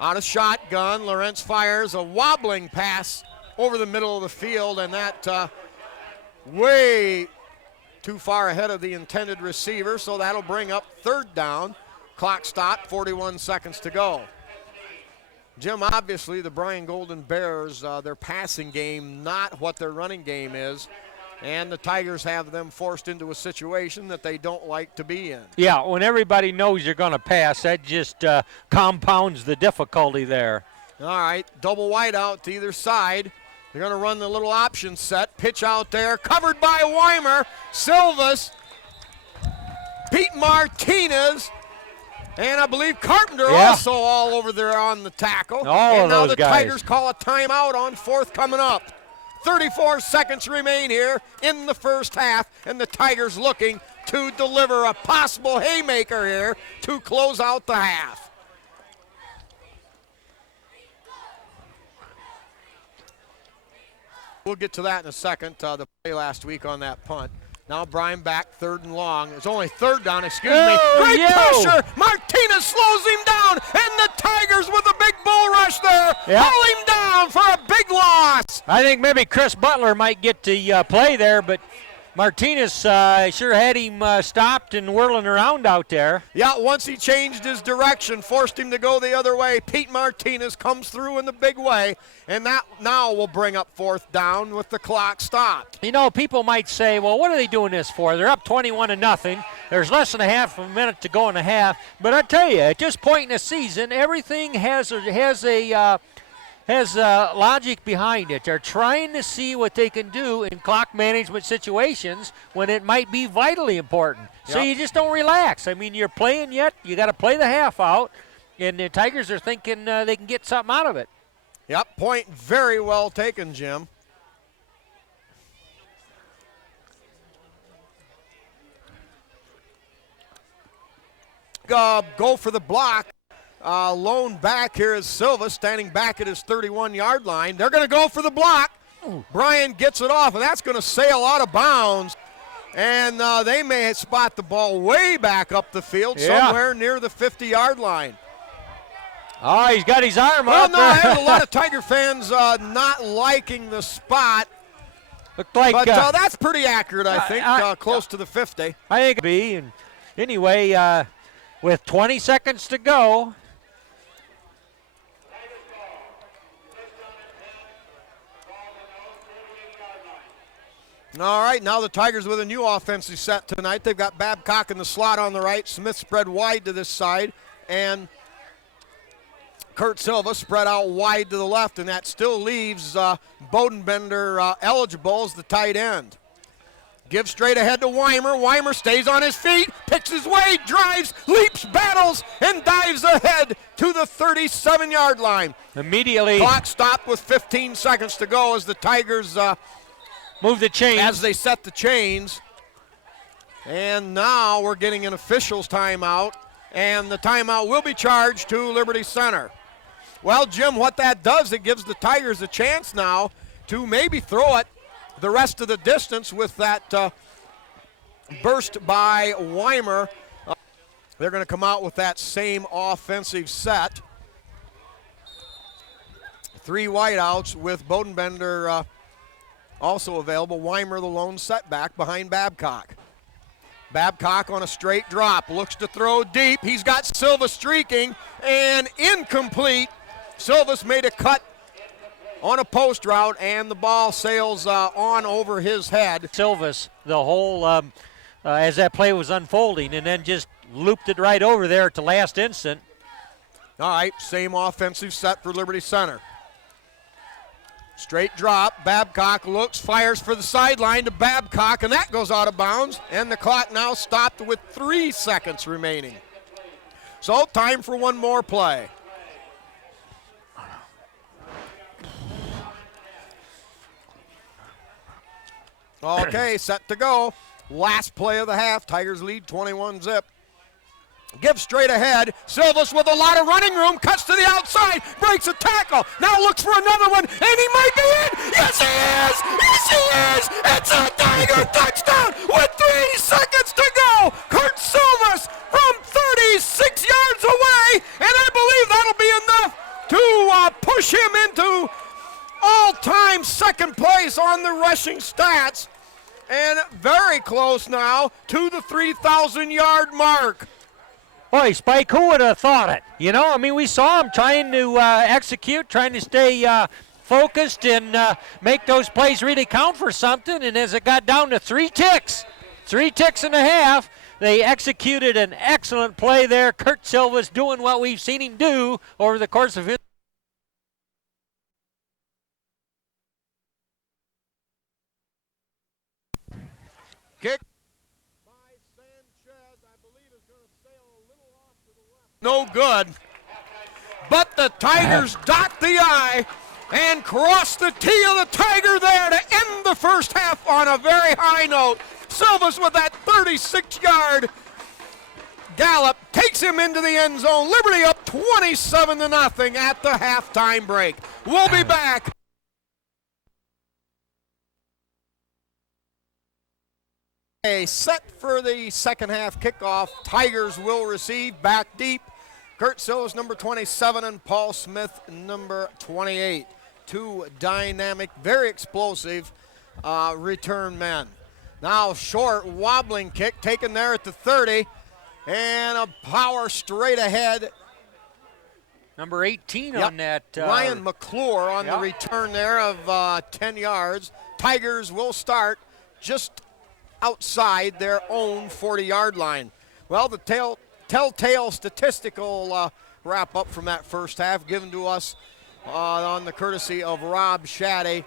Out of shotgun, Lawrence fires a wobbling pass over the middle of the field, and that way too far ahead of the intended receiver, so that'll bring up third down. Clock stop, 41 seconds to go. Jim, obviously the Bryan Golden Bears, their passing game, not what their running game is, and the Tigers have them forced into a situation that they don't like to be in. Yeah, when everybody knows you're going to pass, that just compounds the difficulty there. All right, double wide out to either side. They're going to run the little option set. Pitch out there, covered by Weimer, Silvas, Pete Martinez, and I believe Carpenter also all over there on the tackle. And now the guys. Tigers call a timeout on fourth coming up. 34 seconds remain here in the first half, and the Tigers looking to deliver a possible haymaker here to close out the half. We'll get to that in a second, the play last week on that punt. Now Bryan back, third and long. It's only third down, excuse me. Great pressure. Martinez slows him down, and the Tigers with a big bull rush there. Haul him down for a big loss. I think maybe Chris Butler might get to play there, but Martinez sure had him stopped and whirling around out there. Yeah, once he changed his direction, forced him to go the other way. Pete Martinez comes through in the big way, and that now will bring up fourth down with the clock stopped. You know, people might say, well, what are they doing this for? They're up 21-0. There's less than a half of a minute to go in the half. But I tell you, at this point in the season, everything has logic behind it. They're trying to see what they can do in clock management situations when it might be vitally important. So you just don't relax. I mean, you're playing yet. You got to play the half out, and the Tigers are thinking they can get something out of it. Yep, point very well taken, Jim. Go for the block. Lone back here is Silva standing back at his 31-yard line. They're going to go for the block. Bryan gets it off, and that's going to sail out of bounds. And they may spot the ball way back up the field, somewhere near the 50-yard line. Oh, he's got his arm up. Well, no, there's a lot of Tiger fans not liking the spot. Looked like, but that's pretty accurate, I think, close to the 50. I think it'd be. And anyway, with 20 seconds to go. All right, now the Tigers with a new offensive set tonight. They've got Babcock in the slot on the right, Smith spread wide to this side, and Kurt Silva spread out wide to the left, and that still leaves Bodenbender eligible as the tight end. Give straight ahead to Weimer. Weimer stays on his feet, picks his way, drives, leaps, battles, and dives ahead to the 37-yard line. Immediately. Clock stopped with 15 seconds to go as the Tigers move the chains. As they set the chains. And now we're getting an official's timeout, and the timeout will be charged to Liberty Center. Well, Jim, what that does, it gives the Tigers a chance now to maybe throw it the rest of the distance with that burst by Weimer. They're going to come out with that same offensive set. 3 wideouts with Bodenbender also available. Weimer the lone setback behind Babcock. Babcock on a straight drop, looks to throw deep. He's got Silva streaking, and incomplete. Silva's made a cut on a post route, and the ball sails on over his head. Silvas, the whole, as that play was unfolding, and then just looped it right over there at the last instant. All right, same offensive set for Liberty Center. Straight drop, Babcock looks, fires for the sideline to Babcock, and that goes out of bounds, and the clock now stopped with 3 seconds remaining. So time for one more play. Okay, set to go. Last play of the half, Tigers lead 21-zip. Gives straight ahead. Silvas with a lot of running room, cuts to the outside, breaks a tackle. Now looks for another one, and he might be in. Yes, he is! Yes, he is! It's a Tiger touchdown with 3 seconds to go. Kurt Silvas from 36 yards away, and I believe that'll be enough to push him into all-time second place on the rushing stats, and very close now to the 3,000-yard mark. Boy, Spike, who would have thought it? You know, I mean, we saw him trying to execute, trying to stay focused and make those plays really count for something, and as it got down to 3 ticks and a half, they executed an excellent play there. Kurt Silvas doing what we've seen him do over the course of his kick. No good, but the Tigers dot the I and cross the T of the Tiger there to end the first half on a very high note. Silvas with that 36-yard gallop takes him into the end zone. Liberty up 27-0 at the halftime break. We'll be back. A set for the second half kickoff. Tigers will receive back deep. Kurt Silvas, number 27, and Paul Smith, number 28. 2 dynamic, very explosive return men. Now short, wobbling kick taken there at the 30, and a power straight ahead. number 18 on that. Ryan McClure on the return there of 10 yards. Tigers will start just outside their own 40-yard line. Well, the telltale statistical wrap-up from that first half given to us on the courtesy of Rob Shaddy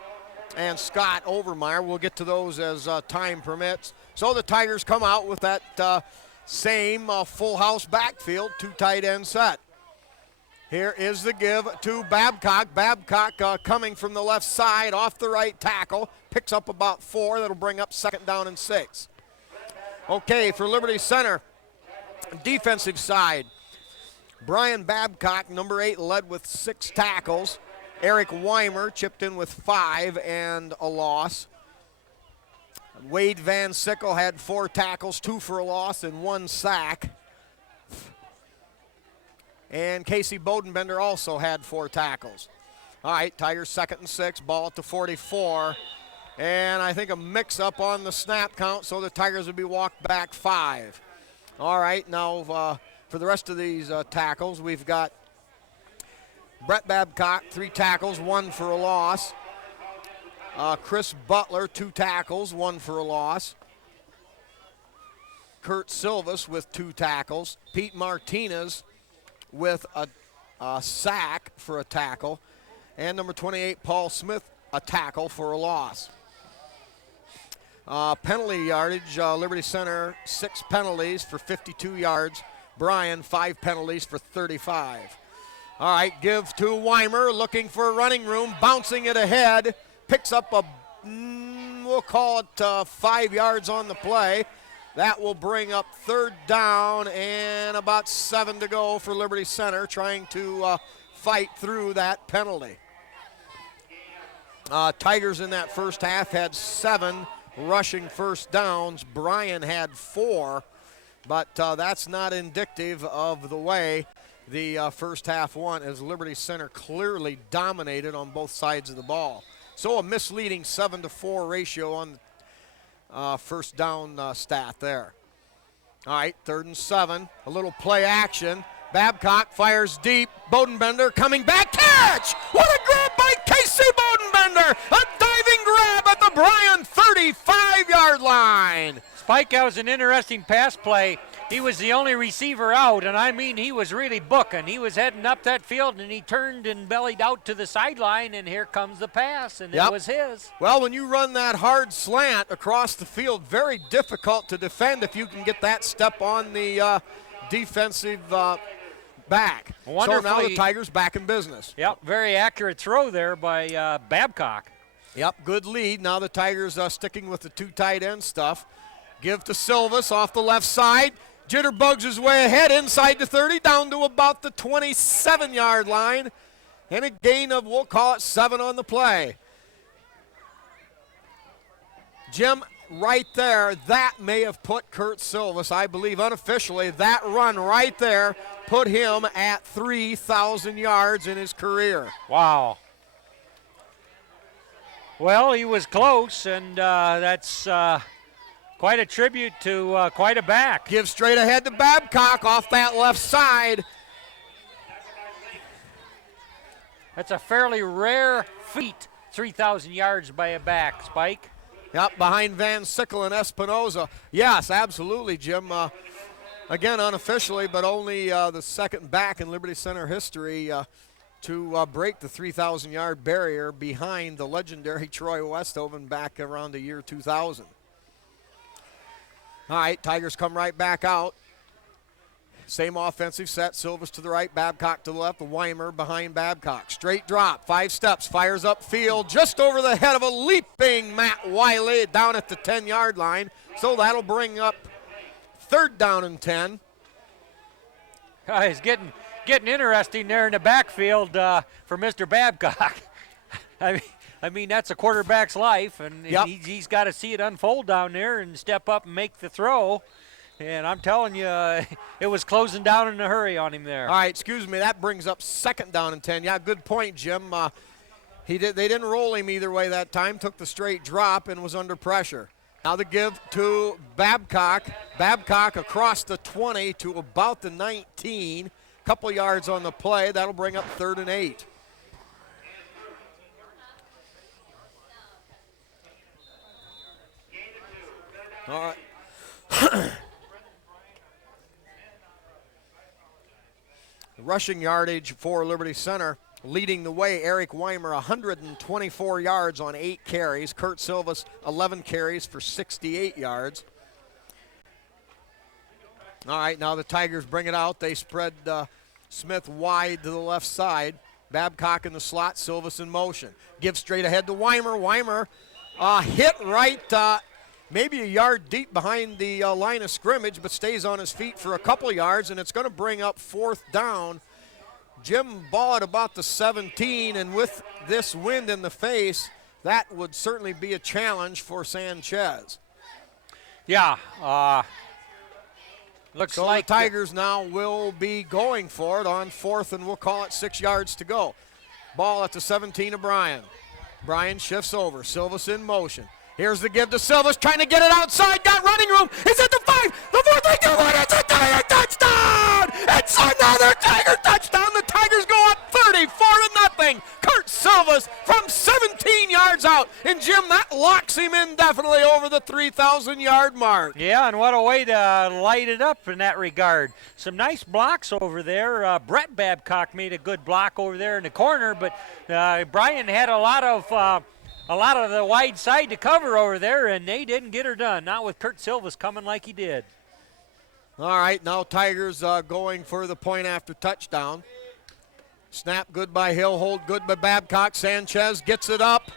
and Scott Overmeyer. We'll get to those as time permits. So the Tigers come out with that same full house backfield, 2 tight end set. Here is the give to Babcock. Babcock coming from the left side off the right tackle. Picks up about 4. That'll bring up 2nd down and 6. Okay, for Liberty Center, defensive side. Bryan Babcock, number 8, led with 6 tackles. Eric Weimer chipped in with 5 and a loss. Wade Van Sickle had 4 tackles, 2 for a loss and 1 sack. And Casey Bodenbender also had 4 tackles. All right, Tigers 2nd and 6, ball at the 44. And I think a mix-up on the snap count, so the Tigers would be walked back 5. All right, now for the rest of these tackles, we've got Brett Babcock, 3 tackles, 1 for a loss. Chris Butler, 2 tackles, 1 for a loss. Kurt Silvas with 2 tackles. Pete Martinez with a sack for a tackle. And number 28, Paul Smith, a tackle for a loss. Penalty yardage, Liberty Center, 6 penalties for 52 yards. Bryan, 5 penalties for 35. All right, give to Weimer, looking for running room, bouncing it ahead. Picks up we'll call it 5 yards on the play. That will bring up 3rd down and about 7 to go for Liberty Center, trying to fight through that penalty. Tigers in that first half had 7 rushing first downs. Bryan had 4, but that's not indicative of the way the first half went, as Liberty Center clearly dominated on both sides of the ball. So a misleading 7-4 ratio on first down stat there. All right, 3rd and 7, a little play action. Babcock fires deep. Bodenbender coming back, catch! What a grab by Casey Casey Bodenbender, a diving grab at the Bryan 35-yard line. Spike, that was an interesting pass play. He was the only receiver out, and I mean he was really booking. He was heading up that field, and he turned and bellied out to the sideline, and here comes the pass, and it was his. Well, when you run that hard slant across the field, very difficult to defend if you can get that step on the defensive back. So now the Tigers back in business. Yep, very accurate throw there by Babcock. Yep, good lead. Now the Tigers sticking with the two tight end stuff. Give to Silvas off the left side. Jitterbugs his way ahead inside the 30, down to about the 27-yard line. And a gain of, we'll call it 7 on the play. Jim, right there, that may have put Kurt Silvas, I believe unofficially, that run right there put him at 3,000 yards in his career. Wow. Well, he was close, and that's quite a tribute to quite a back. Give straight ahead to Babcock off that left side. That's a fairly rare feat, 3,000 yards by a back, Spike. Yep, behind Van Sickle and Espinoza. Yes, absolutely, Jim. Again, unofficially, but only the second back in Liberty Center history to break the 3,000-yard barrier behind the legendary Troy Westhoven back around the year 2000. All right, Tigers come right back out. Same offensive set. Silvas to the right, Babcock to the left. Weimer behind Babcock. Straight drop, 5 steps, fires upfield, just over the head of a leaping Matt Wiley down at the 10-yard line. So that'll bring up 3rd down and 10. It's getting interesting there in the backfield for Mr. Babcock. I mean, that's a quarterback's life, and he's got to see it unfold down there and step up and make the throw. And I'm telling you, it was closing down in a hurry on him there. All right, excuse me. That brings up 2nd down and 10. Yeah, good point, Jim. They didn't roll him either way that time. Took the straight drop and was under pressure. Now the give to Babcock. Babcock across the 20 to about the 19. Couple yards on the play. That'll bring up 3rd and 8. All right. Rushing yardage for Liberty Center. Leading the way, Eric Weimer, 124 yards on 8 carries. Kurt Silvas, 11 carries for 68 yards. All right, now the Tigers bring it out. They spread Smith wide to the left side. Babcock in the slot, Silvas in motion. Give straight ahead to Weimer. Weimer hit right maybe a yard deep behind the line of scrimmage, but stays on his feet for a couple yards, and it's going to bring up 4th down. Jim, ball at about the 17, and with this wind in the face, that would certainly be a challenge for Sanchez. Yeah, looks so like the Tigers now will be going for it on 4th, and we'll call it 6 yards to go. Ball at the 17 of Bryan. Bryan shifts over. Silvas in motion. Here's the give to Silvas, trying to get it outside. Got running room. He's at the 5. The 4th, they do it. It's a Tiger touchdown. It's another Tiger touchdown. The Tigers go up 34-0. Kurt Silvas from 17 yards out. And Jim, that locks him indefinitely over the 3,000-yard mark. Yeah, and what a way to light it up in that regard. Some nice blocks over there. Brett Babcock made a good block over there in the corner, but Bryan had a lot of the wide side to cover over there, and they didn't get her done. Not with Kurt Silvas coming like he did. All right, now Tigers going for the point after touchdown. Snap good by Hill, hold good by Babcock. Sanchez gets it up,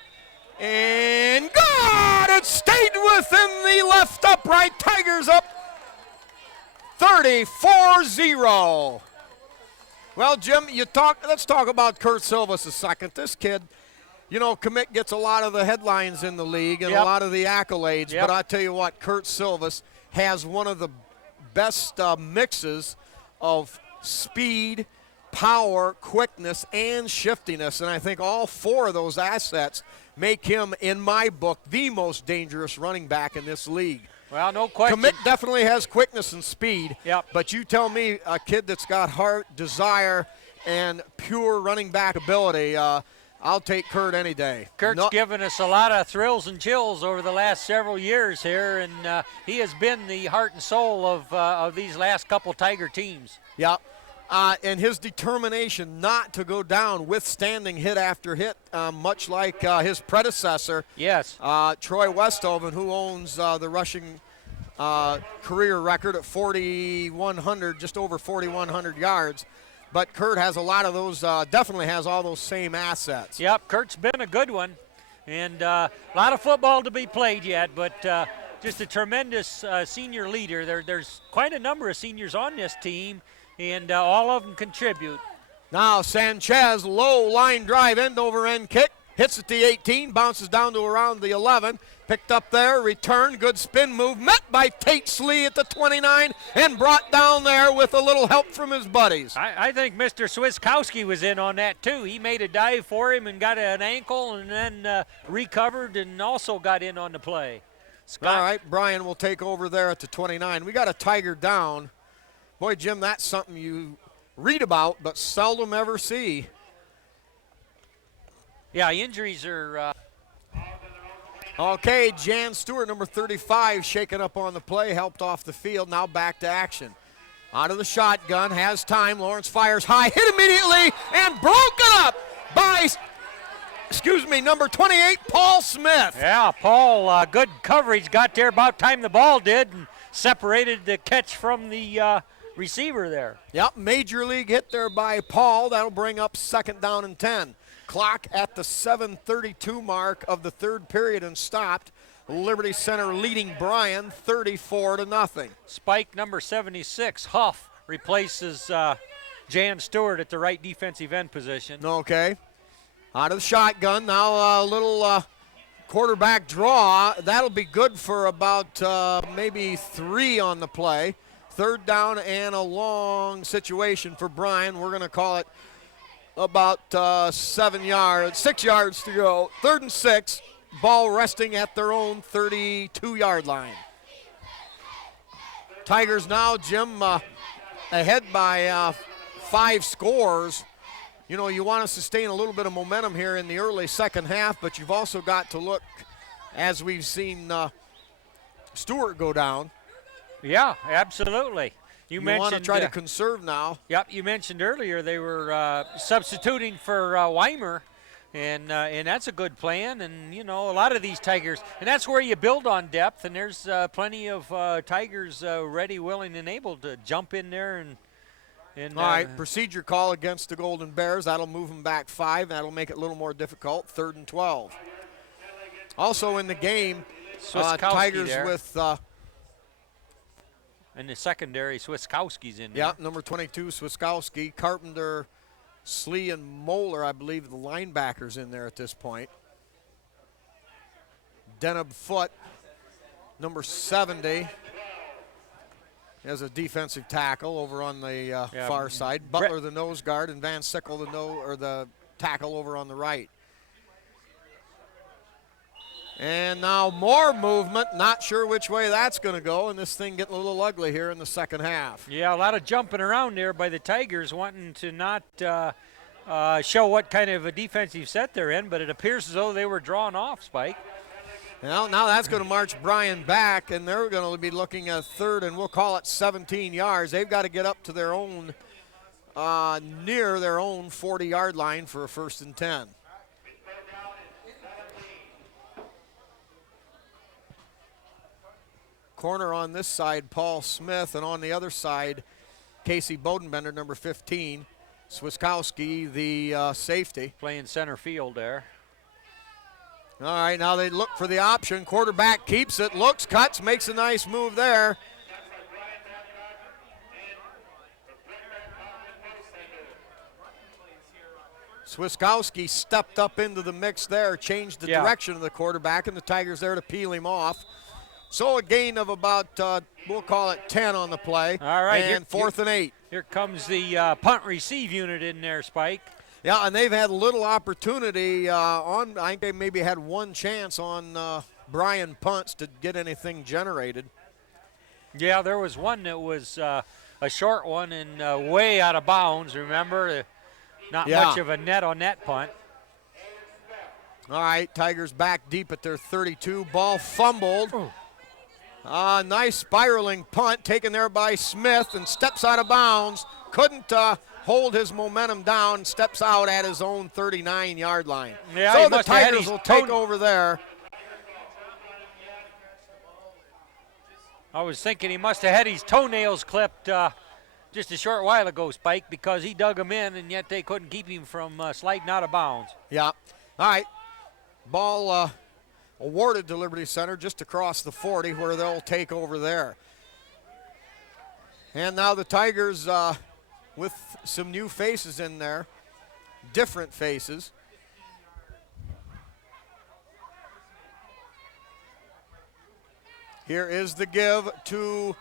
and God, it stayed within the left upright. Tigers up 34-0. Well, Jim, let's talk about Kurt Silvas a second. This kid, you know, Commit gets a lot of the headlines in the league and a lot of the accolades, but I tell you what, Kurt Silvas has one of the best mixes of speed, power, quickness, and shiftiness, and I think all 4 of those assets make him, in my book, the most dangerous running back in this league. Well, no question. Commit definitely has quickness and speed, but you tell me a kid that's got heart, desire, and pure running back ability, I'll take Kurt any day. Kurt's given us a lot of thrills and chills over the last several years here, and he has been the heart and soul of these last couple Tiger teams. Yeah, and his determination not to go down, withstanding hit after hit, much like his predecessor. Yes. Troy Westhoven, who owns the rushing career record at 4,100, just over 4,100 yards. But Kurt has a lot of those, definitely has all those same assets. Yep, Kurt's been a good one. And a lot of football to be played yet, but just a tremendous senior leader. There's quite a number of seniors on this team, and all of them contribute. Now Sanchez, low line drive, end over end kick. Hits at the 18, bounces down to around the 11. Picked up there, return, good spin move, met by Tate Slee at the 29 and brought down there with a little help from his buddies. I think Mr. Swiskowski was in on that too. He made a dive for him and got an ankle and then recovered and also got in on the play. All right, Bryan will take over there at the 29. We got a Tiger down. Boy, Jim, that's something you read about but seldom ever see. Yeah, injuries are... Okay, Jan Stewart, number 35, shaken up on the play, helped off the field. Now back to action. Out of the shotgun, has time. Lawrence fires high, hit immediately, and broken up by, number 28, Paul Smith. Yeah, Paul, good coverage, got there about time the ball did, and separated the catch from the receiver there. Yep, major league hit there by Paul. That'll bring up 2nd down and 10. Clock at the 7:32 mark of the third period and stopped. Liberty Center leading Bryan 34-0. Spike number 76, Huff, replaces Jan Stewart at the right defensive end position. Okay. Out of the shotgun, now a little quarterback draw. That'll be good for about maybe 3 on the play. 3rd down and a long situation for Bryan. We're going to call it about 6 yards to go. 3rd and 6, ball resting at their own 32-yard line. Tigers now, Jim, ahead by 5 scores. You know, you want to sustain a little bit of momentum here in the early second half, but you've also got to look, as we've seen Stewart go down. Yeah, absolutely. You want to try to conserve now. Yep, you mentioned earlier they were substituting for Weimer, and that's a good plan. And, you know, a lot of these Tigers, and that's where you build on depth, and there's plenty of Tigers ready, willing, and able to jump in there. And all right, procedure call against the Golden Bears. That'll move them back 5. That'll make it a little more difficult, 3rd and 12. Also in the game, Tigers there. With in the secondary, Swiskowski's in there. Yeah, number 22, Swiskowski. Carpenter, Slee, and Moeller, I believe, the linebackers in there at this point. Deneb Foote, number 70, as a defensive tackle over on the far side. Butler, the nose guard, and Van Sickle, the tackle over on the right. And now more movement, not sure which way that's going to go, and this thing getting a little ugly here in the second half. Yeah, a lot of jumping around there by the Tigers, wanting to not show what kind of a defensive set they're in, but it appears as though they were drawn off, Spike. Well, now that's going to march Bryan back, and they're going to be looking at 3rd, and we'll call it 17 yards. They've got to get up to their own, near their own 40-yard line for a 1st and 10. Corner on this side, Paul Smith, and on the other side, Casey Bodenbender, number 15. Swiskowski, the safety. Playing center field there. All right, now they look for the option. Quarterback keeps it, looks, cuts, makes a nice move there. Swiskowski stepped up into the mix there, changed the direction of the quarterback, and the Tigers there to peel him off. So a gain of about, we'll call it 10 on the play. All right. And 4th and 8. Here comes the punt receive unit in there, Spike. Yeah, and they've had little opportunity I think they maybe had one chance on Bryan punts to get anything generated. Yeah, there was one that was a short one and way out of bounds, remember? Not much of a net on that punt. All right, Tigers back deep at their 32. Ball fumbled. Nice spiraling punt taken there by Smith and steps out of bounds. Couldn't hold his momentum down, steps out at his own 39-yard line. Yeah, so the Tigers will take over there. I was thinking he must have had his toenails clipped just a short while ago, Spike, because he dug them in, and yet they couldn't keep him from sliding out of bounds. Yeah. All right. Ball awarded to Liberty Center just across the 40 where they'll take over there. And now the Tigers with some new faces in there, different faces. Here is the give to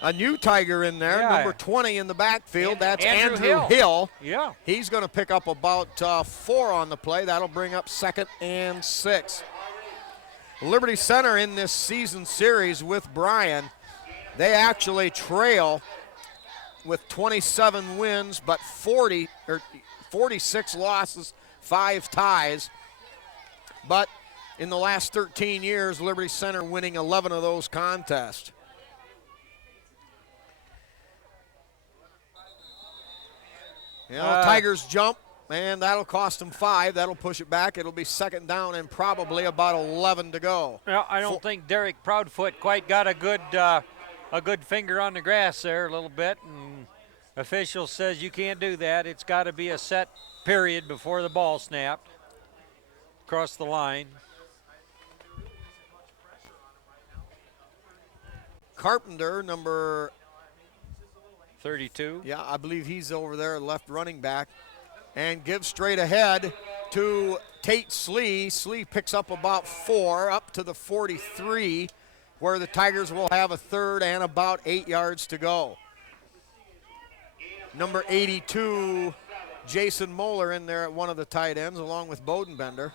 a new Tiger in there, number 20 in the backfield. That's Andrew Hill. Yeah. He's going to pick up about 4 on the play. That'll bring up 2nd and 6. Liberty Center in this season series with Bryan, they actually trail with 27 wins, but 46 losses, 5 ties. But in the last 13 years, Liberty Center winning 11 of those contests. Tigers jump, and that'll cost them 5. That'll push it back. It'll be 2nd down and probably about 11 to go. Well, I don't think Derek Proudfoot quite got a good finger on the grass there a little bit, and official says you can't do that. It's got to be a set period before the ball snapped across the line. Carpenter, number 32. Yeah, I believe he's over there, left running back. And gives straight ahead to Tate Slee. Slee picks up about 4 up to the 43, where the Tigers will have a 3rd and about 8 yards to go. Number 82, Jason Moeller in there at one of the tight ends, along with Bodenbender.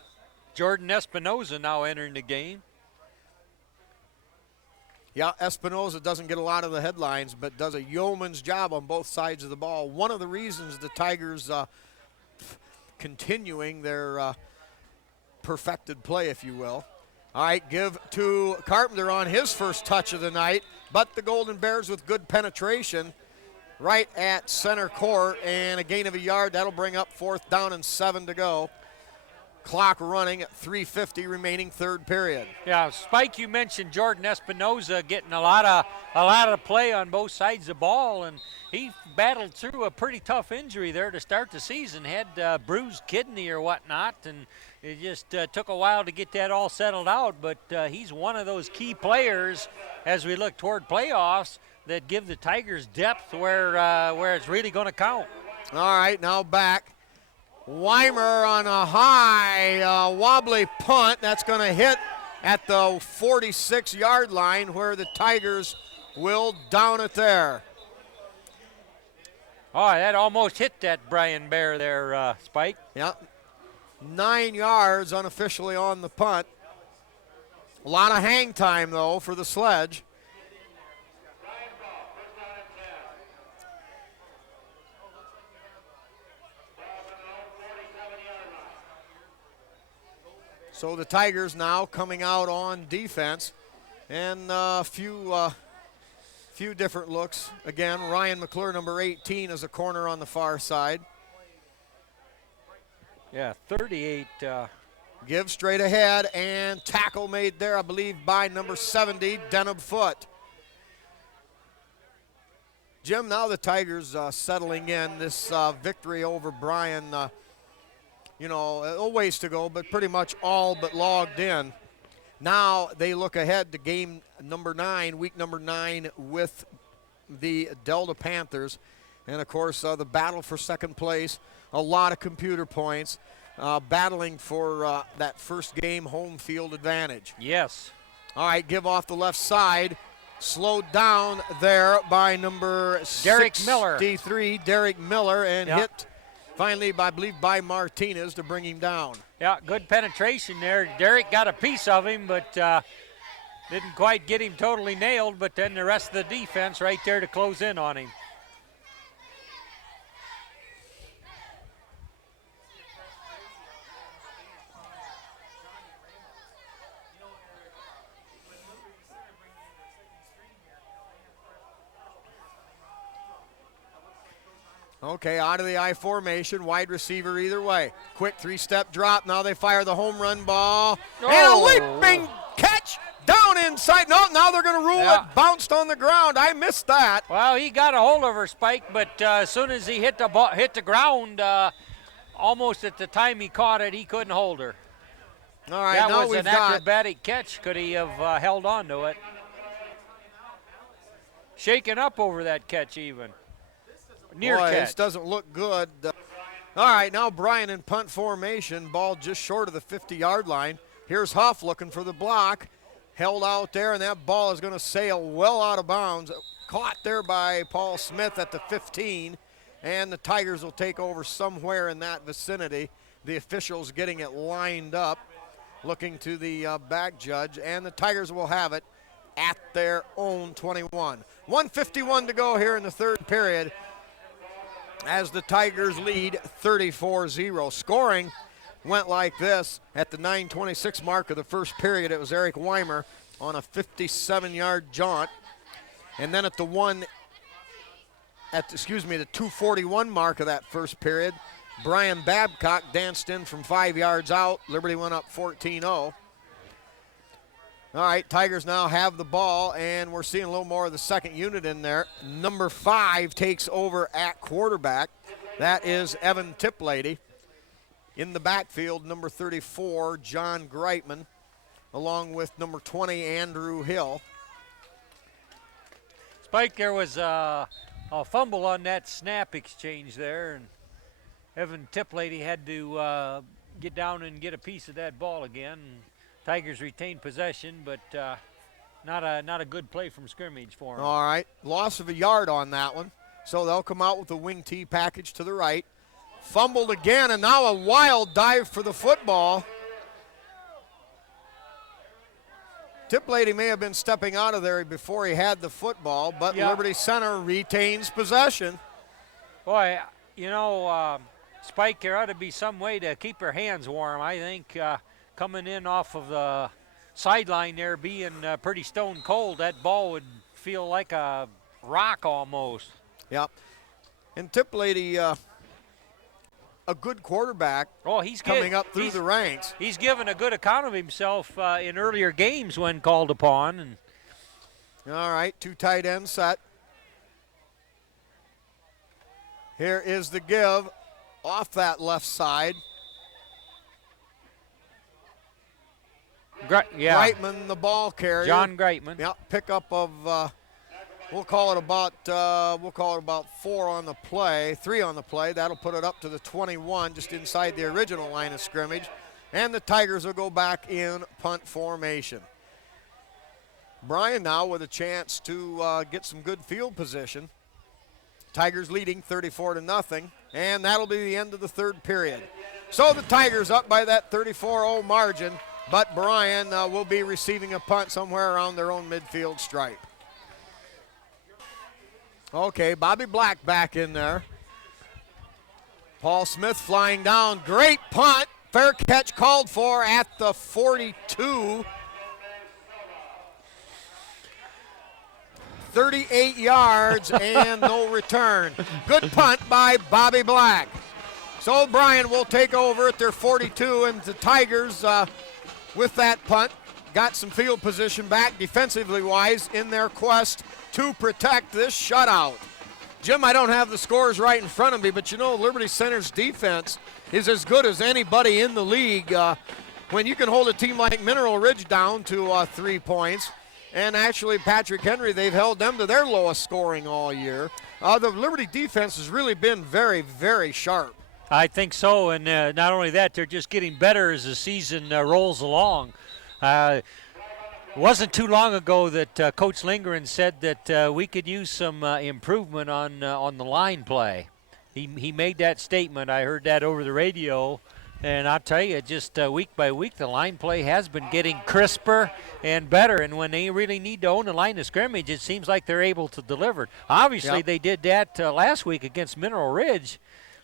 Jordan Espinoza now entering the game. Yeah, Espinoza doesn't get a lot of the headlines, but does a yeoman's job on both sides of the ball. One of the reasons the Tigers continuing their perfected play, if you will. All right, give to Carpenter on his first touch of the night, but the Golden Bears with good penetration right at center court, and a gain of a yard. That'll bring up 4th down and 7 to go. Clock running at 3:50 remaining, 3rd period. Yeah, Spike, you mentioned Jordan Espinoza getting a lot of play on both sides of the ball, and he battled through a pretty tough injury there to start the season. Had bruised kidney or whatnot, and it just took a while to get that all settled out. But he's one of those key players as we look toward playoffs that give the Tigers depth where it's really going to count. All right, now back. Weimer on a high wobbly punt. That's going to hit at the 46-yard line where the Tigers will down it there. Oh, that almost hit that Bryan Bear there, Spike. Yeah. 9 yards unofficially on the punt. A lot of hang time, though, for the Sledge. So the Tigers now coming out on defense, and a few different looks. Again, Ryan McClure, number 18, is a corner on the far side. Yeah, 38. Give straight ahead, and tackle made there, I believe, by number 70, Denham Foot. Jim, now the Tigers settling in this victory over Bryan. A ways to go, but pretty much all but logged in. Now they look ahead to game number 9, week number 9 with the Delta Panthers. And, of course, the battle for second place, a lot of computer points, battling for that first game home field advantage. Yes. All right, give off the left side. Slowed down there by number Derek Miller. 63, Derek Miller, and hit finally, I believe, by Martinez to bring him down. Yeah, good penetration there. Derek got a piece of him, but didn't quite get him totally nailed, but then the rest of the defense right there to close in on him. Okay, out of the I formation, wide receiver either way. Quick three-step drop. Now they fire the home run ball. And a leaping catch down inside. No, now they're going to rule it. Bounced on the ground. I missed that. Well, he got a hold of her, Spike, but as soon as he hit the ground, almost at the time he caught it, he couldn't hold her. All right, that now was we've an got acrobatic catch. Could he have held on to it? Shaking up over that catch even. Near Boy, catch. this doesn't look good. All right, now Bryan in punt formation. Ball just short of the 50-yard line. Here's Huff looking for the block. Held out there, and that ball is going to sail well out of bounds. Caught there by Paul Smith at the 15, and the Tigers will take over somewhere in that vicinity. The officials getting it lined up, looking to the back judge, and the Tigers will have it at their own 21. 1:51 to go here in the third period as the Tigers lead 34-0. Scoring went like this. At the 9:26 mark of the first period, it was Eric Weimer on a 57-yard jaunt. And then at the 2:41 mark of that first period, Brian Babcock danced in from 5 yards out. Liberty went up 14-0. All right, Tigers now have the ball, and we're seeing a little more of the second unit in there. Number 5 takes over at quarterback. That is Evan Tiplady. In the backfield, number 34, John Greitman, along with number 20, Andrew Hill. Spike, there was a fumble on that snap exchange there, and Evan Tiplady had to get down and get a piece of that ball again. Tigers retained possession, but not a good play from scrimmage for them. All right, loss of a yard on that one. So they'll come out with a wing tee package to the right. Fumbled again, and now a wild dive for the football. Tiplady may have been stepping out of there before he had the football, but Liberty Center retains possession. Boy, Spike, there ought to be some way to keep your hands warm. I think coming in off of the sideline there, being pretty stone cold, that ball would feel like a rock almost. Yep. And Tiplady, a good quarterback. Oh, he's coming up through the ranks. He's given a good account of himself in earlier games when called upon. And all right, 2 tight ends set. Here is the give off that left side. Greitman, the ball carrier. John Greitman. Yeah, pickup of we'll call it about 4 on the play, 3 on the play. That'll put it up to the 21, just inside the original line of scrimmage. And the Tigers will go back in punt formation. Bryan now with a chance to get some good field position. Tigers leading 34-0, and that'll be the end of the third period. So the Tigers up by that 34-0 margin, but Bryan will be receiving a punt somewhere around their own midfield stripe. Okay, Bobby Black back in there. Paul Smith flying down. Great punt. Fair catch called for at the 42. 38 yards and no return. Good punt by Bobby Black. So Bryan will take over at their 42, and the Tigers, with that punt, got some field position back defensively wise in their quest to protect this shutout. Jim, I don't have the scores right in front of me, but Liberty Center's defense is as good as anybody in the league. When you can hold a team like Mineral Ridge down to 3 points, and actually Patrick Henry, they've held them to their lowest scoring all year. The Liberty defense has really been very, very sharp. I think so, and not only that, they're just getting better as the season rolls along. It wasn't too long ago that Coach Lindgren said that we could use some improvement on the line play. He made that statement. I heard that over the radio, and I'll tell you, just week by week, the line play has been getting crisper and better, and when they really need to own the line of scrimmage, it seems like they're able to deliver. Obviously, They did that last week against Mineral Ridge.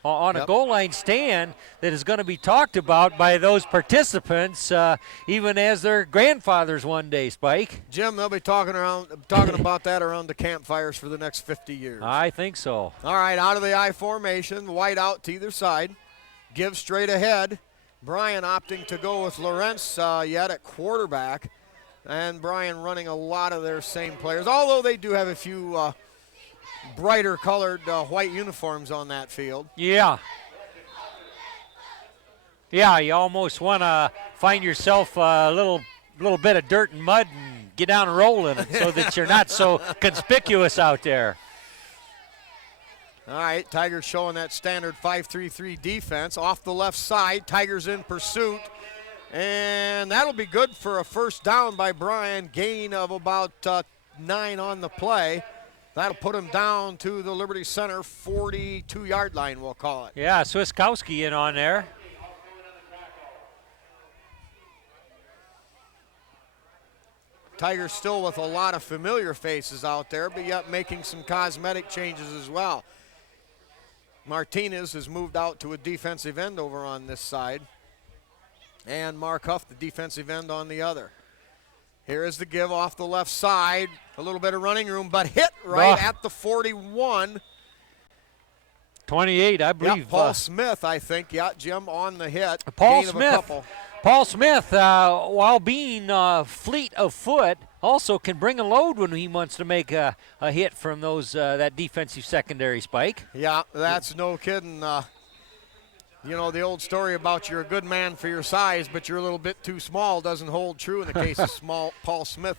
on a goal line stand that is going to be talked about by those participants, even as their grandfathers one day, Spike. Jim, they'll be talking about that around the campfires for the next 50 years. I think so. All right, out of the I formation, white out to either side. Give straight ahead. Bryan opting to go with Lawrence yet at quarterback. And Bryan running a lot of their same players, although they do have a few brighter colored white uniforms on that field. Yeah. Yeah, you almost want to find yourself a little bit of dirt and mud and get down and roll in it so that you're not so conspicuous out there. All right, Tigers showing that standard 5-3-3 defense. Off the left side, Tigers in pursuit. And that'll be good for a first down by Bryan. Gain of about 9 on the play. That'll put him down to the Liberty Center 42-yard line, we'll call it. Yeah, Swiskowski in on there. Tigers still with a lot of familiar faces out there, but yet making some cosmetic changes as well. Martinez has moved out to a defensive end over on this side. And Mark Huff, the defensive end, on the other. Here is the give off the left side. A little bit of running room, but hit right at the 41. 28, I believe. Yep, Paul Smith, I think. Yeah, Jim on the hit. Paul Gain Smith. Of a couple. Paul Smith, while being fleet of foot, also can bring a load when he wants to make a hit from those that defensive secondary, Spike. Yeah, that's no kidding. You know, the old story about you're a good man for your size, but you're a little bit too small doesn't hold true in the case of Paul Smith,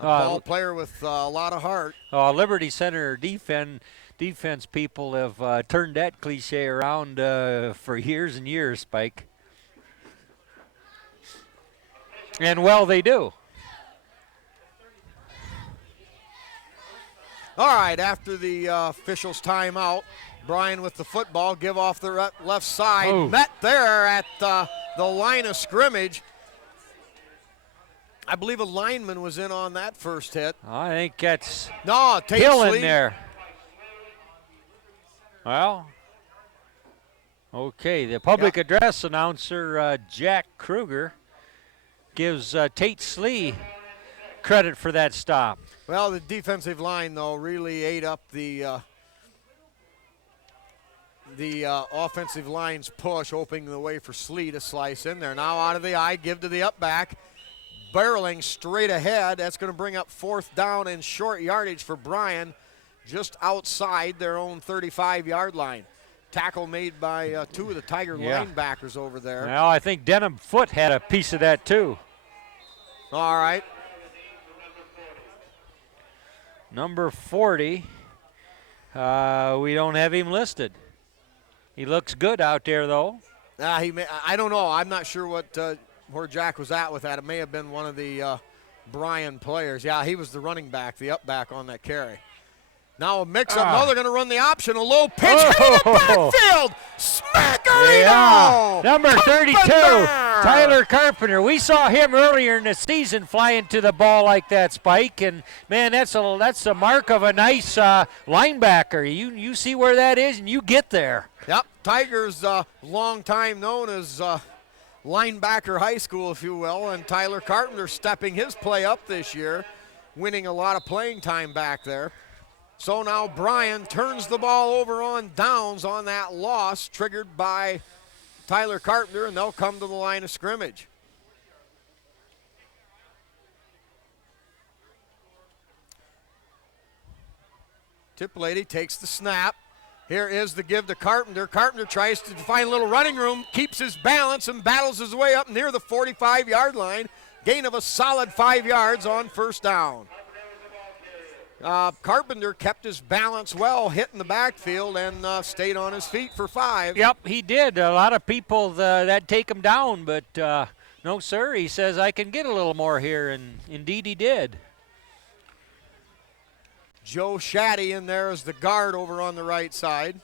a ball player with a lot of heart. Liberty Center defense people have turned that cliche around for years and years, Spike. And well, they do. All right, after the officials' timeout, Bryan with the football, give off the left side. Oh. Met there at the line of scrimmage. I believe a lineman was in on that first hit. I think that's Hill in there. Well, okay, the public address announcer, Jack Kruger, gives Tate Slee credit for that stop. Well, the defensive line, though, really ate up the offensive line's push, opening the way for Slee to slice in there. Now out of the eye, give to the up back. Barreling straight ahead. That's going to bring up fourth down and short yardage for Bryan, just outside their own 35-yard line. Tackle made by two of the Tiger linebackers over there. Well, I think Denham Foote had a piece of that too. All right. Number 40, we don't have him listed. He looks good out there, though. I don't know. I'm not sure where Jack was at with that. It may have been one of the Bryan players. Yeah, he was the running back, the up back on that carry. Now a mix-up. No, they're going to run the option. A low pitch into the backfield. Smackerino! Yeah. Number 32, Tyler Carpenter. We saw him earlier in the season flying to the ball like that, Spike. And, man, that's a mark of a nice linebacker. You see where that is, and you get there. Yep, Tigers, long time known as linebacker high school, if you will. And Tyler Carpenter stepping his play up this year, winning a lot of playing time back there. So now Bryan turns the ball over on downs on that loss triggered by Tyler Carpenter, and they'll come to the line of scrimmage. Tiplady takes the snap. Here is the give to Carpenter. Carpenter tries to find a little running room, keeps his balance, and battles his way up near the 45-yard line. Gain of a solid 5 yards on first down. Carpenter kept his balance well, hit in the backfield, and stayed on his feet for 5. Yep, he did. A lot of people that take him down, but no, sir. He says, I can get a little more here, and indeed he did. Joe Shaddy in there as the guard over on the right side.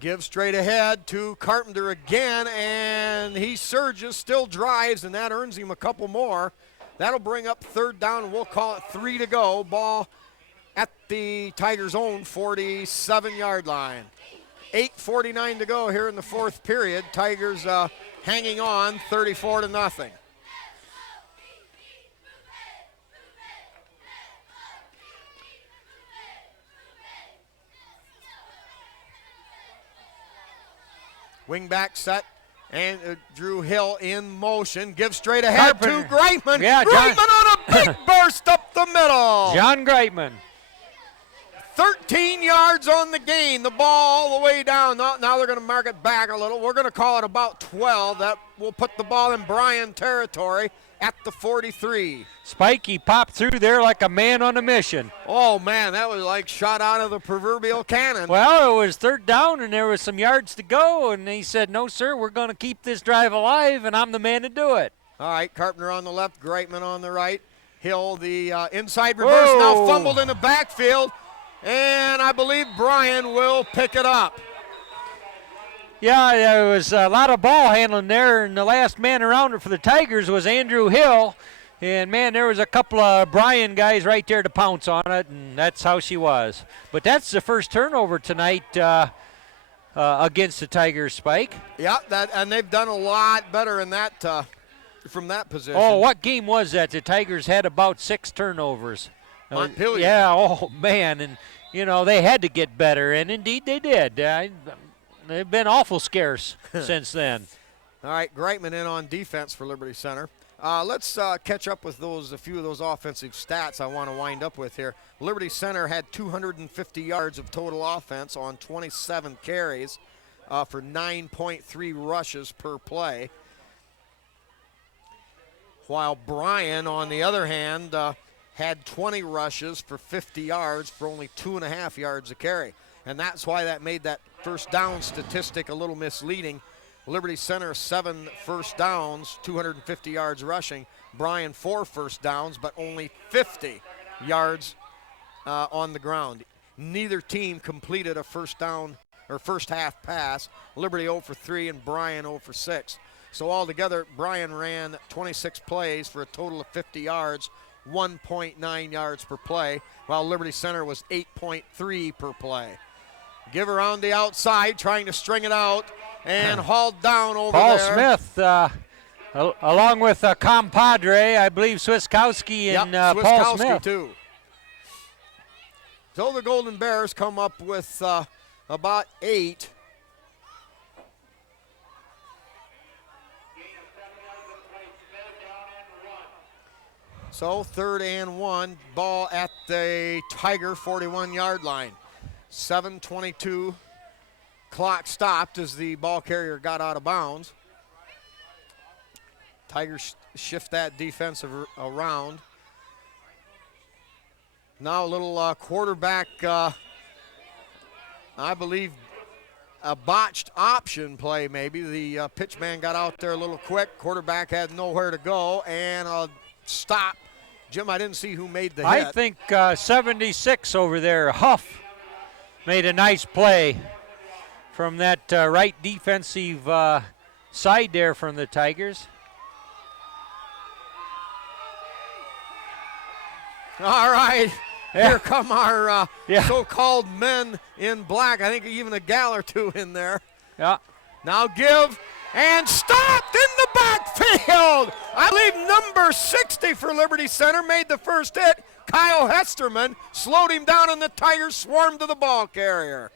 Give straight ahead to Carpenter again, and he surges, still drives, and that earns him a couple more. That'll bring up third down, and we'll call it 3 to go. Ball at the Tigers' own 47-yard line. 8:49 to go here in the fourth period. Tigers hanging on 34-0. Wing back set, and Drew Hill in motion. Gives straight ahead to Greitman. Yeah, Greitman on a big burst up the middle. John Greitman. 13 yards on the gain. The ball all the way down. Now they're going to mark it back a little. We're going to call it about 12. That will put the ball in Bryan territory at the 43. Spikey popped through there like a man on a mission. Oh, man, that was like shot out of the proverbial cannon. Well, it was third down, and there was some yards to go, and he said, no, sir, we're going to keep this drive alive, and I'm the man to do it. All right, Carpenter on the left, Greitman on the right. Hill, the inside reverse, now fumbled in the backfield, and I believe Bryan will pick it up. Yeah, there was a lot of ball handling there, and the last man around it for the Tigers was Andrew Hill. And, man, there was a couple of Bryan guys right there to pounce on it, and that's how she was. But that's the first turnover tonight against the Tigers, Spike. Yeah, and they've done a lot better in that from that position. Oh, what game was that? The Tigers had about 6 turnovers. Montpelier. Yeah, oh, man, and, you know, they had to get better, and indeed they did. They've been awful scarce since then. All right, Greitman in on defense for Liberty Center. Let's catch up with a few of those offensive stats I want to wind up with here. Liberty Center had 250 yards of total offense on 27 carries for 9.3 rushes per play. While Bryan, on the other hand, had 20 rushes for 50 yards for only 2.5 yards a carry. And that's why that made that first down statistic a little misleading. Liberty Center 7 first downs, 250 yards rushing. Bryan 4 first downs, but only 50 yards on the ground. Neither team completed a first down or first half pass. Liberty 0 for 3 and Bryan 0 for 6. So altogether, Bryan ran 26 plays for a total of 50 yards, 1.9 yards per play, while Liberty Center was 8.3 per play. Give around the outside, trying to string it out, and hauled down over Paul there. Smith, along with compadre, I believe Swiskowski and Paul Smith. Too. So the Golden Bears come up with about 8. So 3rd and 1, ball at the Tiger 41-yard line. 7:22, clock stopped as the ball carrier got out of bounds. Tigers shift that defensive around. Now a little quarterback, I believe, a botched option play maybe. The pitch man got out there a little quick. Quarterback had nowhere to go, and a stop. Jim, I didn't see who made the hit. I think 76 over there, Huff, made a nice play from that right defensive side there from the Tigers. All right, Yeah. Here come our Yeah. so-called men in black. I think even a gal or two in there. Yeah. Now give and stopped in the backfield. I believe number 60 for Liberty Center made the first hit. Kyle Hesterman slowed him down, and the Tigers swarmed to the ball carrier.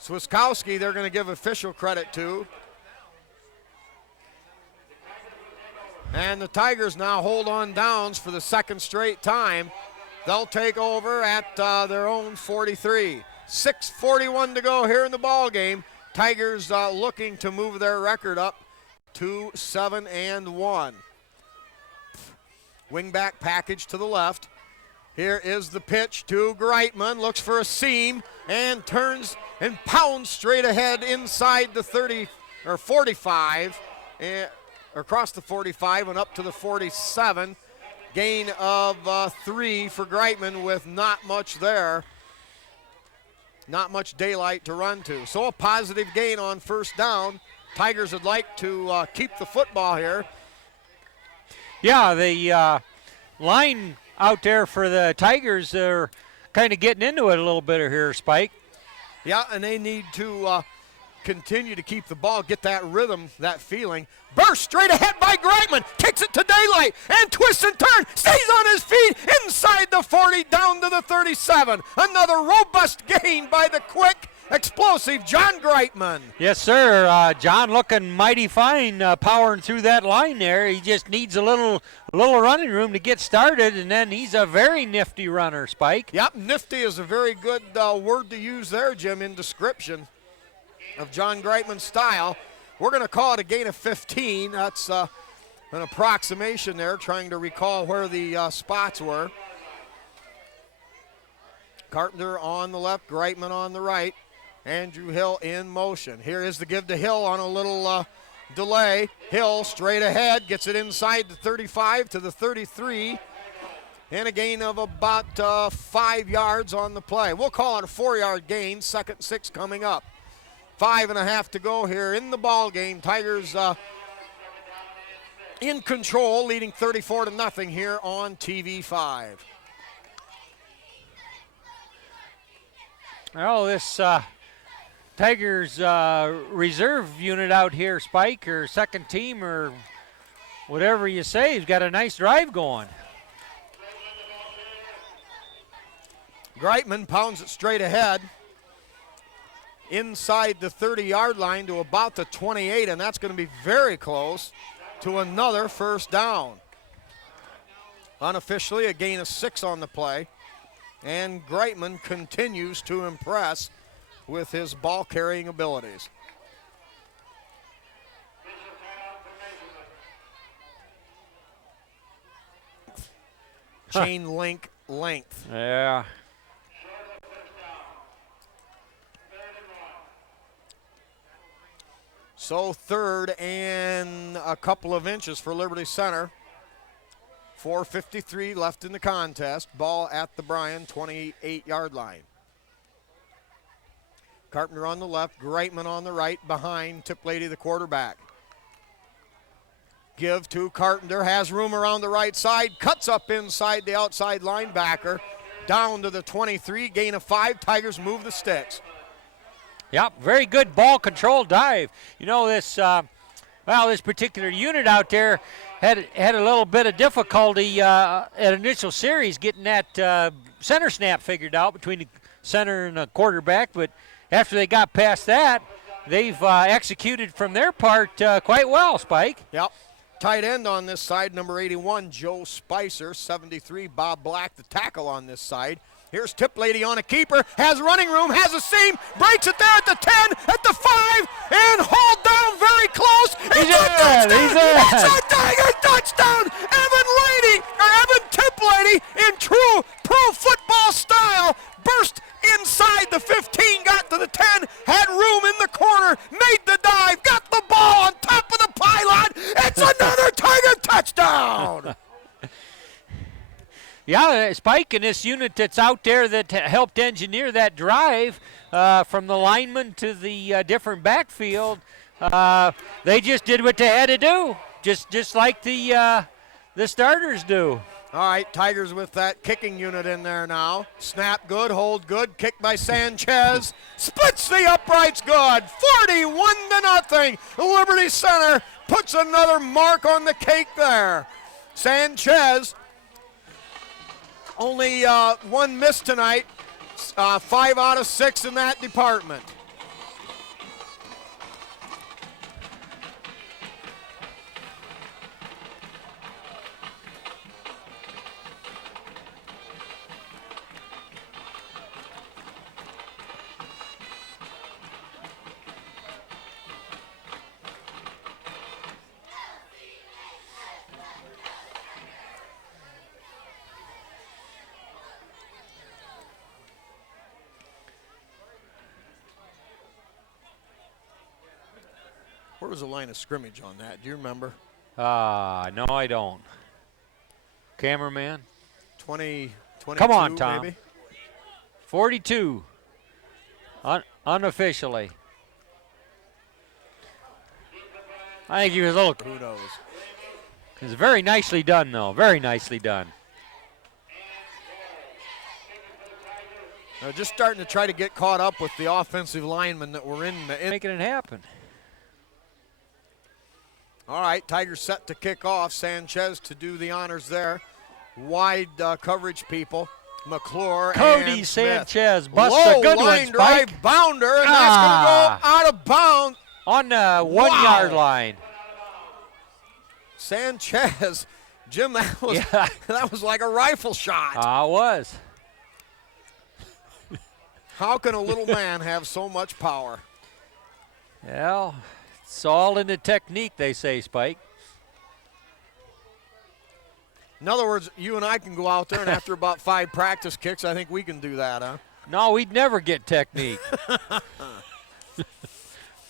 Swiskowski, they're going to give official credit to. And the Tigers now hold on downs for the second straight time. They'll take over at their own 43. 6:41 to go here in the ball game. Tigers looking to move their record up to 7-1. Wingback package to the left. Here is the pitch to Greitman. Looks for a seam and turns and pounds straight ahead inside the 30 or 45, across the 45 and up to the 47. Gain of 3 for Greitman with not much there. Not much daylight to run to. So a positive gain on first down Tigers would like to keep the football here. Yeah, the line out there for the Tigers are kind of getting into it a little bit here, Spike. Yeah, and they need to continue to keep the ball, get that rhythm, that feeling. Burst straight ahead by Greitman, kicks it to Daylight, and twists and turns, stays on his feet, inside the 40, down to the 37. Another robust gain by the quick, explosive John Greitman. Yes, sir. John looking mighty fine, powering through that line there. He just needs a little running room to get started, and then he's a very nifty runner, Spike. Yep, nifty is a very good word to use there, Jim, in description of John Greitman's style. We're going to call it a gain of 15. That's an approximation there, trying to recall where the spots were. Carpenter on the left, Greitman on the right. Andrew Hill in motion. Here is the give to Hill on a little delay. Hill straight ahead, gets it inside the 35 to the 33. And a gain of about 5 yards on the play. We'll call it a 4-yard gain, 2nd 6 coming up. 5.5 to go here in the ball game. Tigers in control, leading 34-0 here on TV5. Well, this Tigers reserve unit out here, Spike, or second team, or whatever you say, has got a nice drive going. Greitman pounds it straight ahead inside the 30-yard line to about the 28, and that's going to be very close to another first down. Unofficially, a gain of 6 on the play, and Greitman continues to impress with his ball-carrying abilities. Chain link length. Yeah. So 3rd and a couple of inches for Liberty Center. 4:53 left in the contest. Ball at the Bryan 28-yard line. Carpenter on the left, Greitman on the right, behind Tiplady, the quarterback. Give to Carpenter, has room around the right side, cuts up inside the outside linebacker, down to the 23, gain of 5. Tigers move the sticks. Yep, very good ball control dive. You know, this this particular unit out there had a little bit of difficulty at initial series getting that center snap figured out between the center and the quarterback, but after they got past that, they've executed from their part quite well, Spike. Yep. Tight end on this side, number 81, Joe Spicer. 73, Bob Black, the tackle on this side. Here's Tiplady on a keeper, has running room, has a seam, breaks it there at the 10, at the 5, and hauled down very close. It's a touchdown! It's a Tiger touchdown! Evan Tiplady, in true pro football style, burst inside the 15, got to the 10, had room in the corner, made the dive, got the ball on top of the pylon. It's another Tiger touchdown! Yeah, Spike, and this unit that's out there that helped engineer that drive from the lineman to the different backfield, they just did what they had to do, just like the starters do. All right, Tigers with that kicking unit in there now. Snap good, hold good, kick by Sanchez. Splits the uprights good, 41-0. Liberty Center puts another mark on the cake there. Sanchez, only one miss tonight, 5 out of 6 in that department. Where was the line of scrimmage on that? Do you remember? No, I don't. Cameraman? 22, Come on, Tom. maybe? 42, unofficially. I think he was a little. Who knows? It was very nicely done, though. Very nicely done. They're just starting to try to get caught up with the offensive linemen that were in. Making it happen. All right, Tigers set to kick off. Sanchez to do the honors there. Wide coverage people. McClure Cody and Sanchez Smith. busts Low a good line one, drive Spike. bounder, and that's going to go out of bounds. On the 1 yard line. Sanchez, Jim, that was like a rifle shot. It was. How can a little man have so much power? Well, it's all in the technique, they say, Spike. In other words, you and I can go out there, and after about 5 practice kicks, I think we can do that, huh? No, we'd never get technique.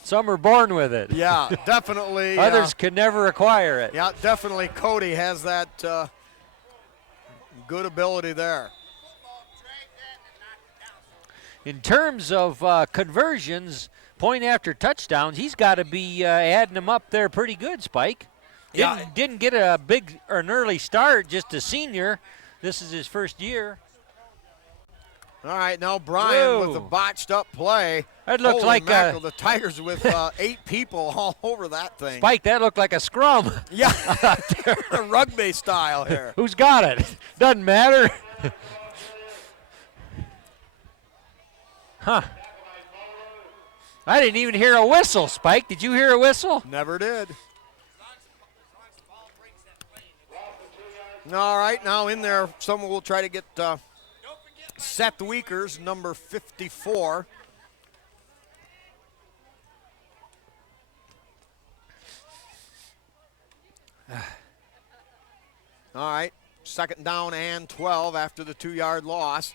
Some are born with it. Yeah, definitely. Others can never acquire it. Yeah, definitely Cody has that good ability there. In terms of conversions, point after touchdowns, he's got to be adding them up there pretty good, Spike. Didn't get an early start, just a senior. This is his first year. All right, now Bryan with a botched up play. That looked Holy like mackerel, the Tigers with 8 people all over that thing. Spike, that looked like a scrum. Yeah, rugby style here. Who's got it? Doesn't matter. Huh. I didn't even hear a whistle, Spike. Did you hear a whistle? Never did. All right, now in there, someone will try to get Seth Weekers, number 54. All right, second down and 12 after the 2-yard loss.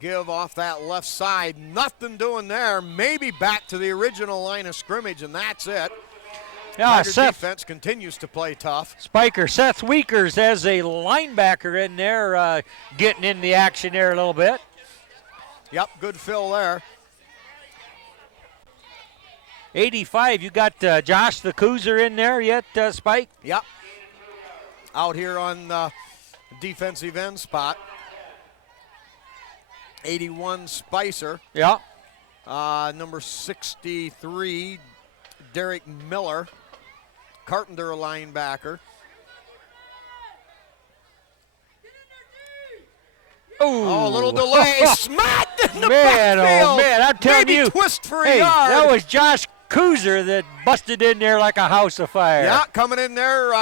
Give off that left side. Nothing doing there. Maybe back to the original line of scrimmage, and that's it. Yeah, Tiger defense continues to play tough. Spiker, Seth Weekers as a linebacker in there, getting in the action there a little bit. Yep, good fill there. 85, you got Josh the Cruiser in there yet, Spike? Yep. Out here on defensive end spot. 81 Spicer. Yeah. Number 63, Derek Miller. Carpenter, a linebacker. Ooh. Oh, a little delay. Smacked in the man, backfield. oh, man, I'm telling Maybe you. twist for a Hey, yard. that was Josh Cruiser that busted in there like a house of fire. Yeah, coming in there.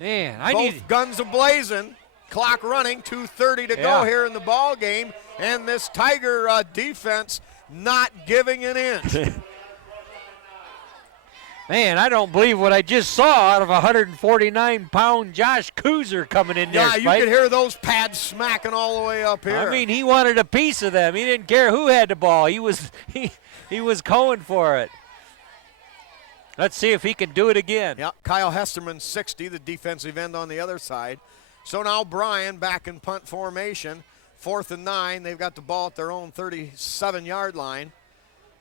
Man, Both guns a-blazing. Clock running, 2:30 to go here in the ball game. And this Tiger defense not giving an inch. Man, I don't believe what I just saw out of 149-pound Josh Cruiser coming in there. Yeah, you could hear those pads smacking all the way up here. I mean, he wanted a piece of them. He didn't care who had the ball. He was going for it. Let's see if he can do it again. Yeah, Kyle Hesterman, 60, the defensive end on the other side. So now Bryan back in punt formation. 4th and 9. They've got the ball at their own 37-yard line.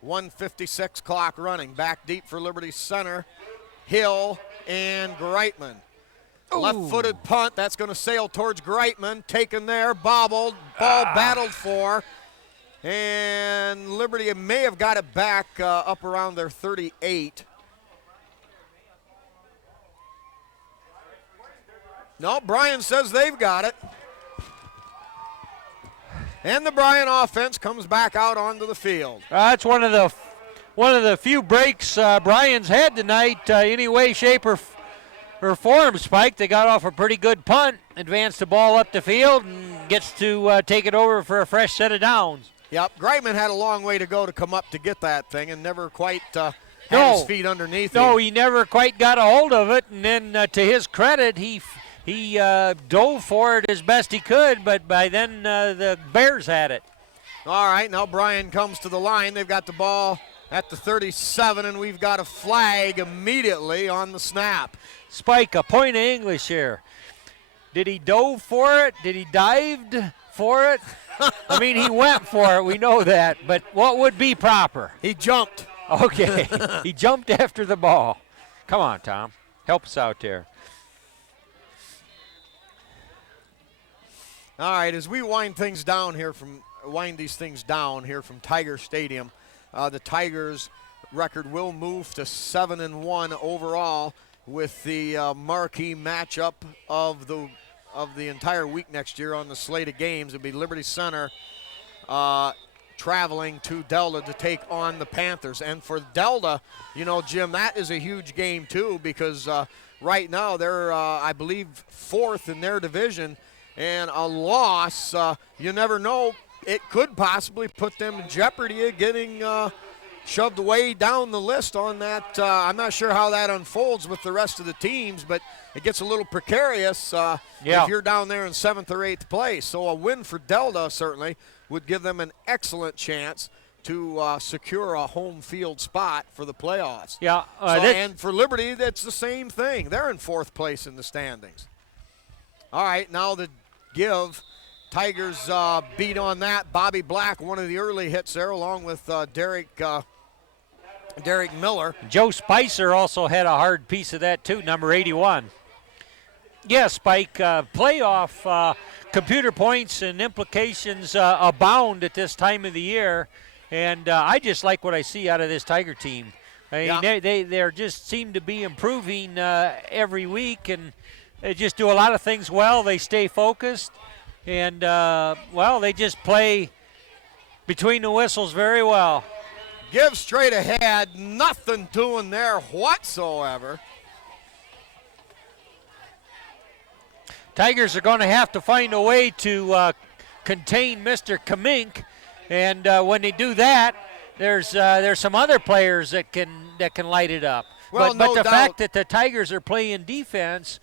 1:56 clock running. Back deep for Liberty Center. Hill and Greitman. Left-footed punt. That's going to sail towards Greitman. Taken there, bobbled. Ball battled for. And Liberty may have got it back up around their 38. No, Bryan says they've got it. And the Bryan offense comes back out onto the field. That's one of the few breaks Bryan's had tonight, any way, shape, or form, Spike. They got off a pretty good punt, advanced the ball up the field, and gets to take it over for a fresh set of downs. Yep, Greitman had a long way to go to come up to get that thing and never quite had his feet underneath him. No, he never quite got a hold of it, and then to his credit, he dove for it as best he could, but by then the Bears had it. All right, now Bryan comes to the line. They've got the ball at the 37, and we've got a flag immediately on the snap. Spike, a point of English here. Did he dove for it? Did he dived for it? I mean, he went for it. We know that. But what would be proper? He jumped. Okay. He jumped after the ball. Come on, Tom. Help us out there. All right, as we wind these things down here from Tiger Stadium, the Tigers' record will move to 7-1 overall, with the marquee matchup of the entire week next year on the slate of games. It'll be Liberty Center traveling to Delta to take on the Panthers. And for Delta, Jim, that is a huge game too, because right now they're, I believe, 4th in their division, and a loss, you never know, it could possibly put them in jeopardy of getting shoved way down the list on that. I'm not sure how that unfolds with the rest of the teams, but it gets a little precarious if you're down there in 7th or 8th place. So a win for Delta certainly would give them an excellent chance to secure a home field spot for the playoffs. Yeah, and for Liberty, that's the same thing. They're in 4th place in the standings. All right, now the give. Tigers beat on that. Bobby Black, one of the early hits there, along with Derek Miller. Joe Spicer also had a hard piece of that too, number 81. Yeah, Spike, playoff computer points and implications abound at this time of the year, and I just like what I see out of this Tiger team. I mean, they just seem to be improving every week, and they just do a lot of things well. They stay focused, and, they just play between the whistles very well. Give straight ahead, nothing doing there whatsoever. Tigers are going to have to find a way to contain Mr. Kamink, and when they do that, there's some other players that can light it up. Well, but the doubt. fact that the Tigers are playing defense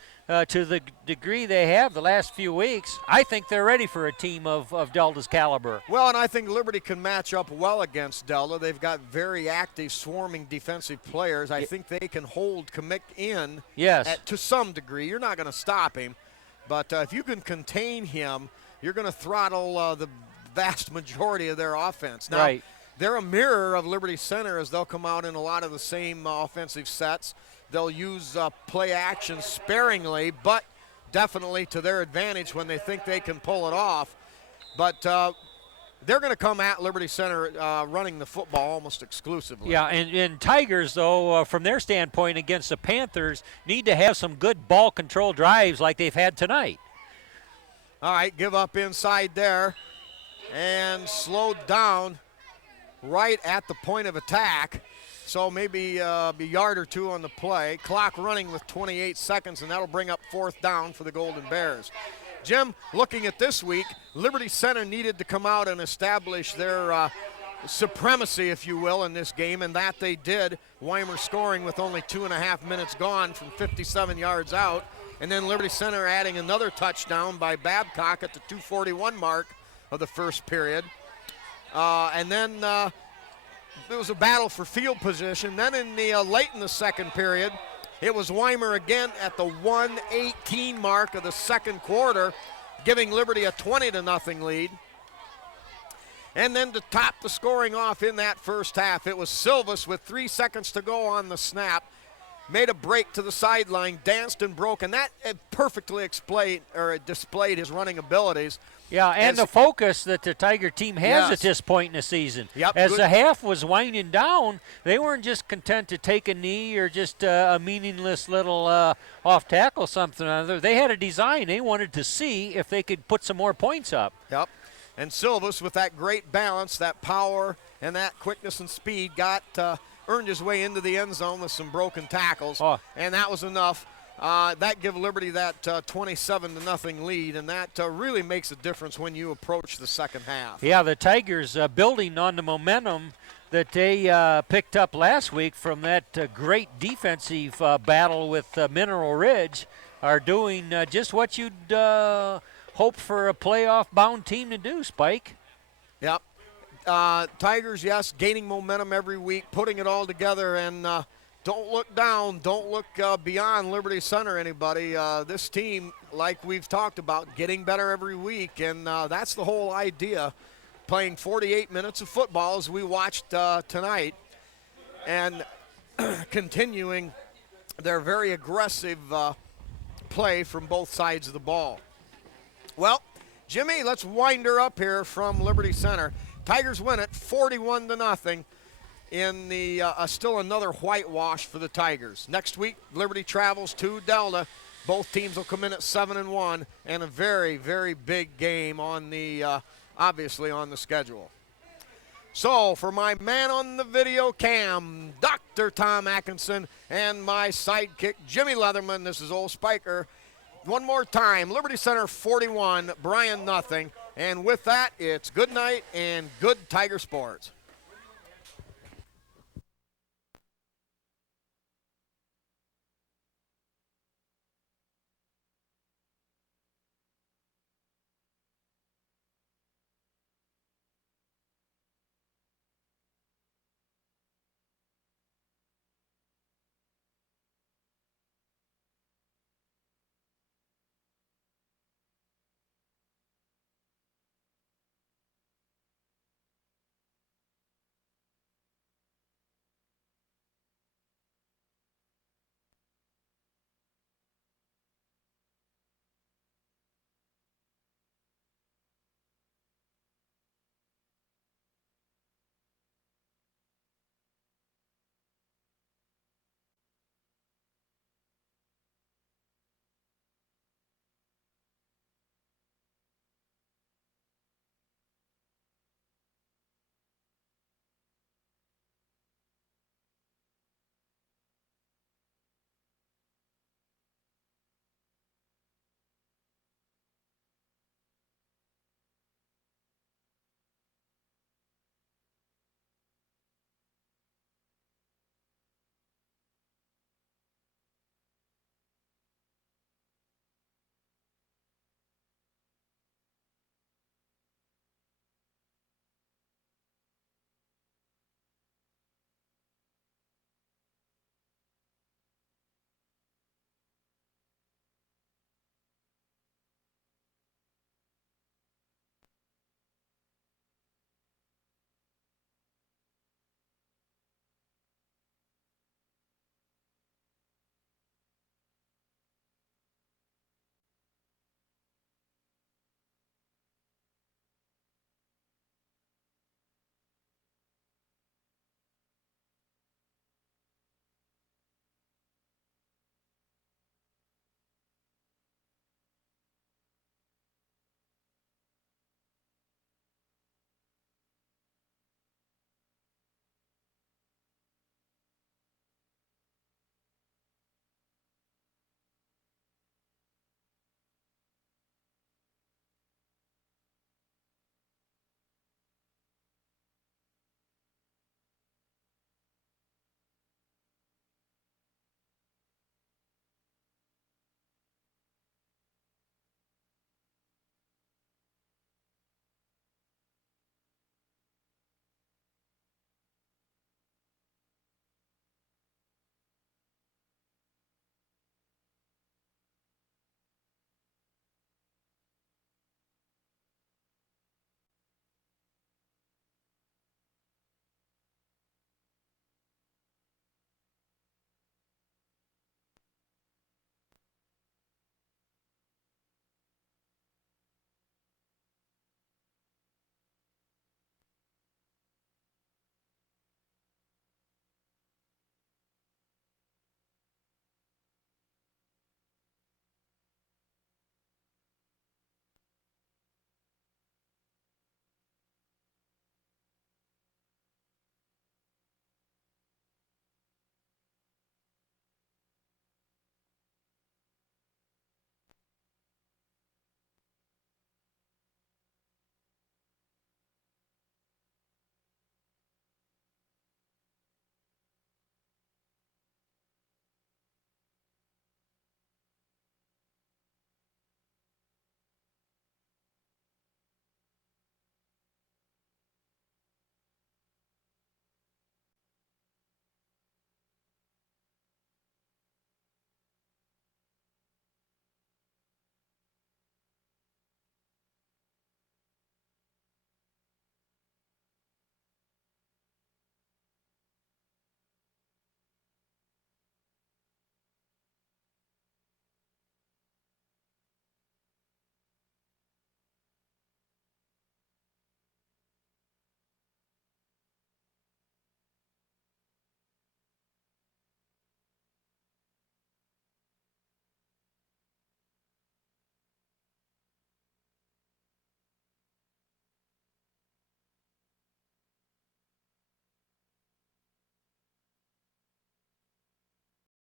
to the degree they have the last few weeks, I think they're ready for a team of Delta's caliber. Well, and I think Liberty can match up well against Delta. They've got very active, swarming defensive players. I think they can hold Kamik in to some degree. You're not going to stop him, but if you can contain him, you're going to throttle the vast majority of their offense. Now, they're a mirror of Liberty Center, as they'll come out in a lot of the same offensive sets. They'll use play action sparingly, but definitely to their advantage when they think they can pull it off. But they're going to come at Liberty Center running the football almost exclusively. Yeah, and Tigers, though, from their standpoint against the Panthers, need to have some good ball control drives like they've had tonight. All right, give up inside there and slowed down right at the point of attack. So maybe a yard or two on the play. Clock running with 28 seconds, and that'll bring up 4th down for the Golden Bears. Jim, looking at this week, Liberty Center needed to come out and establish their supremacy, if you will, in this game, and that they did. Weimer scoring with only 2.5 minutes gone from 57 yards out, and then Liberty Center adding another touchdown by Babcock at the 2:41 mark of the first period. And then it was a battle for field position. Then in the late in the second period, it was Weimer again at the 1:18 mark of the second quarter, giving Liberty a 20-0 lead. And then to top the scoring off in that first half, it was Silvas with 3 seconds to go on the snap, made a break to the sideline, danced and broke, and that perfectly displayed his running abilities. Yeah, and the focus that the Tiger team has at this point in the season. As the half was winding down, they weren't just content to take a knee or just a meaningless little off tackle something or other. They had a design. They wanted to see if they could put some more points up. Yep. And Silvas, with that great balance, that power, and that quickness and speed, earned his way into the end zone with some broken tackles, and that was enough. That gave Liberty that 27-0 lead, and that really makes a difference when you approach the second half. Yeah, the Tigers building on the momentum that they picked up last week from that great defensive battle with Mineral Ridge are doing just what you'd hope for a playoff-bound team to do, Spike. Yep. Tigers, yes, gaining momentum every week, putting it all together, and don't look down. Don't look beyond Liberty Center, anybody. This team, like we've talked about, getting better every week, and that's the whole idea, playing 48 minutes of football as we watched tonight, and continuing their very aggressive play from both sides of the ball. Well, Jimmy, let's wind her up here from Liberty Center. Tigers win it 41-0 in the still another whitewash for the Tigers. Next week, Liberty travels to Delta. Both teams will come in at 7-1, and a very, very big game on the obviously on the schedule. So for my man on the video cam, Dr. Tom Atkinson, and my sidekick Jimmy Leatherman, this is Old Spiker. One more time, Liberty Center 41, Bryan nothing. And with that, it's good night and good Tiger sports.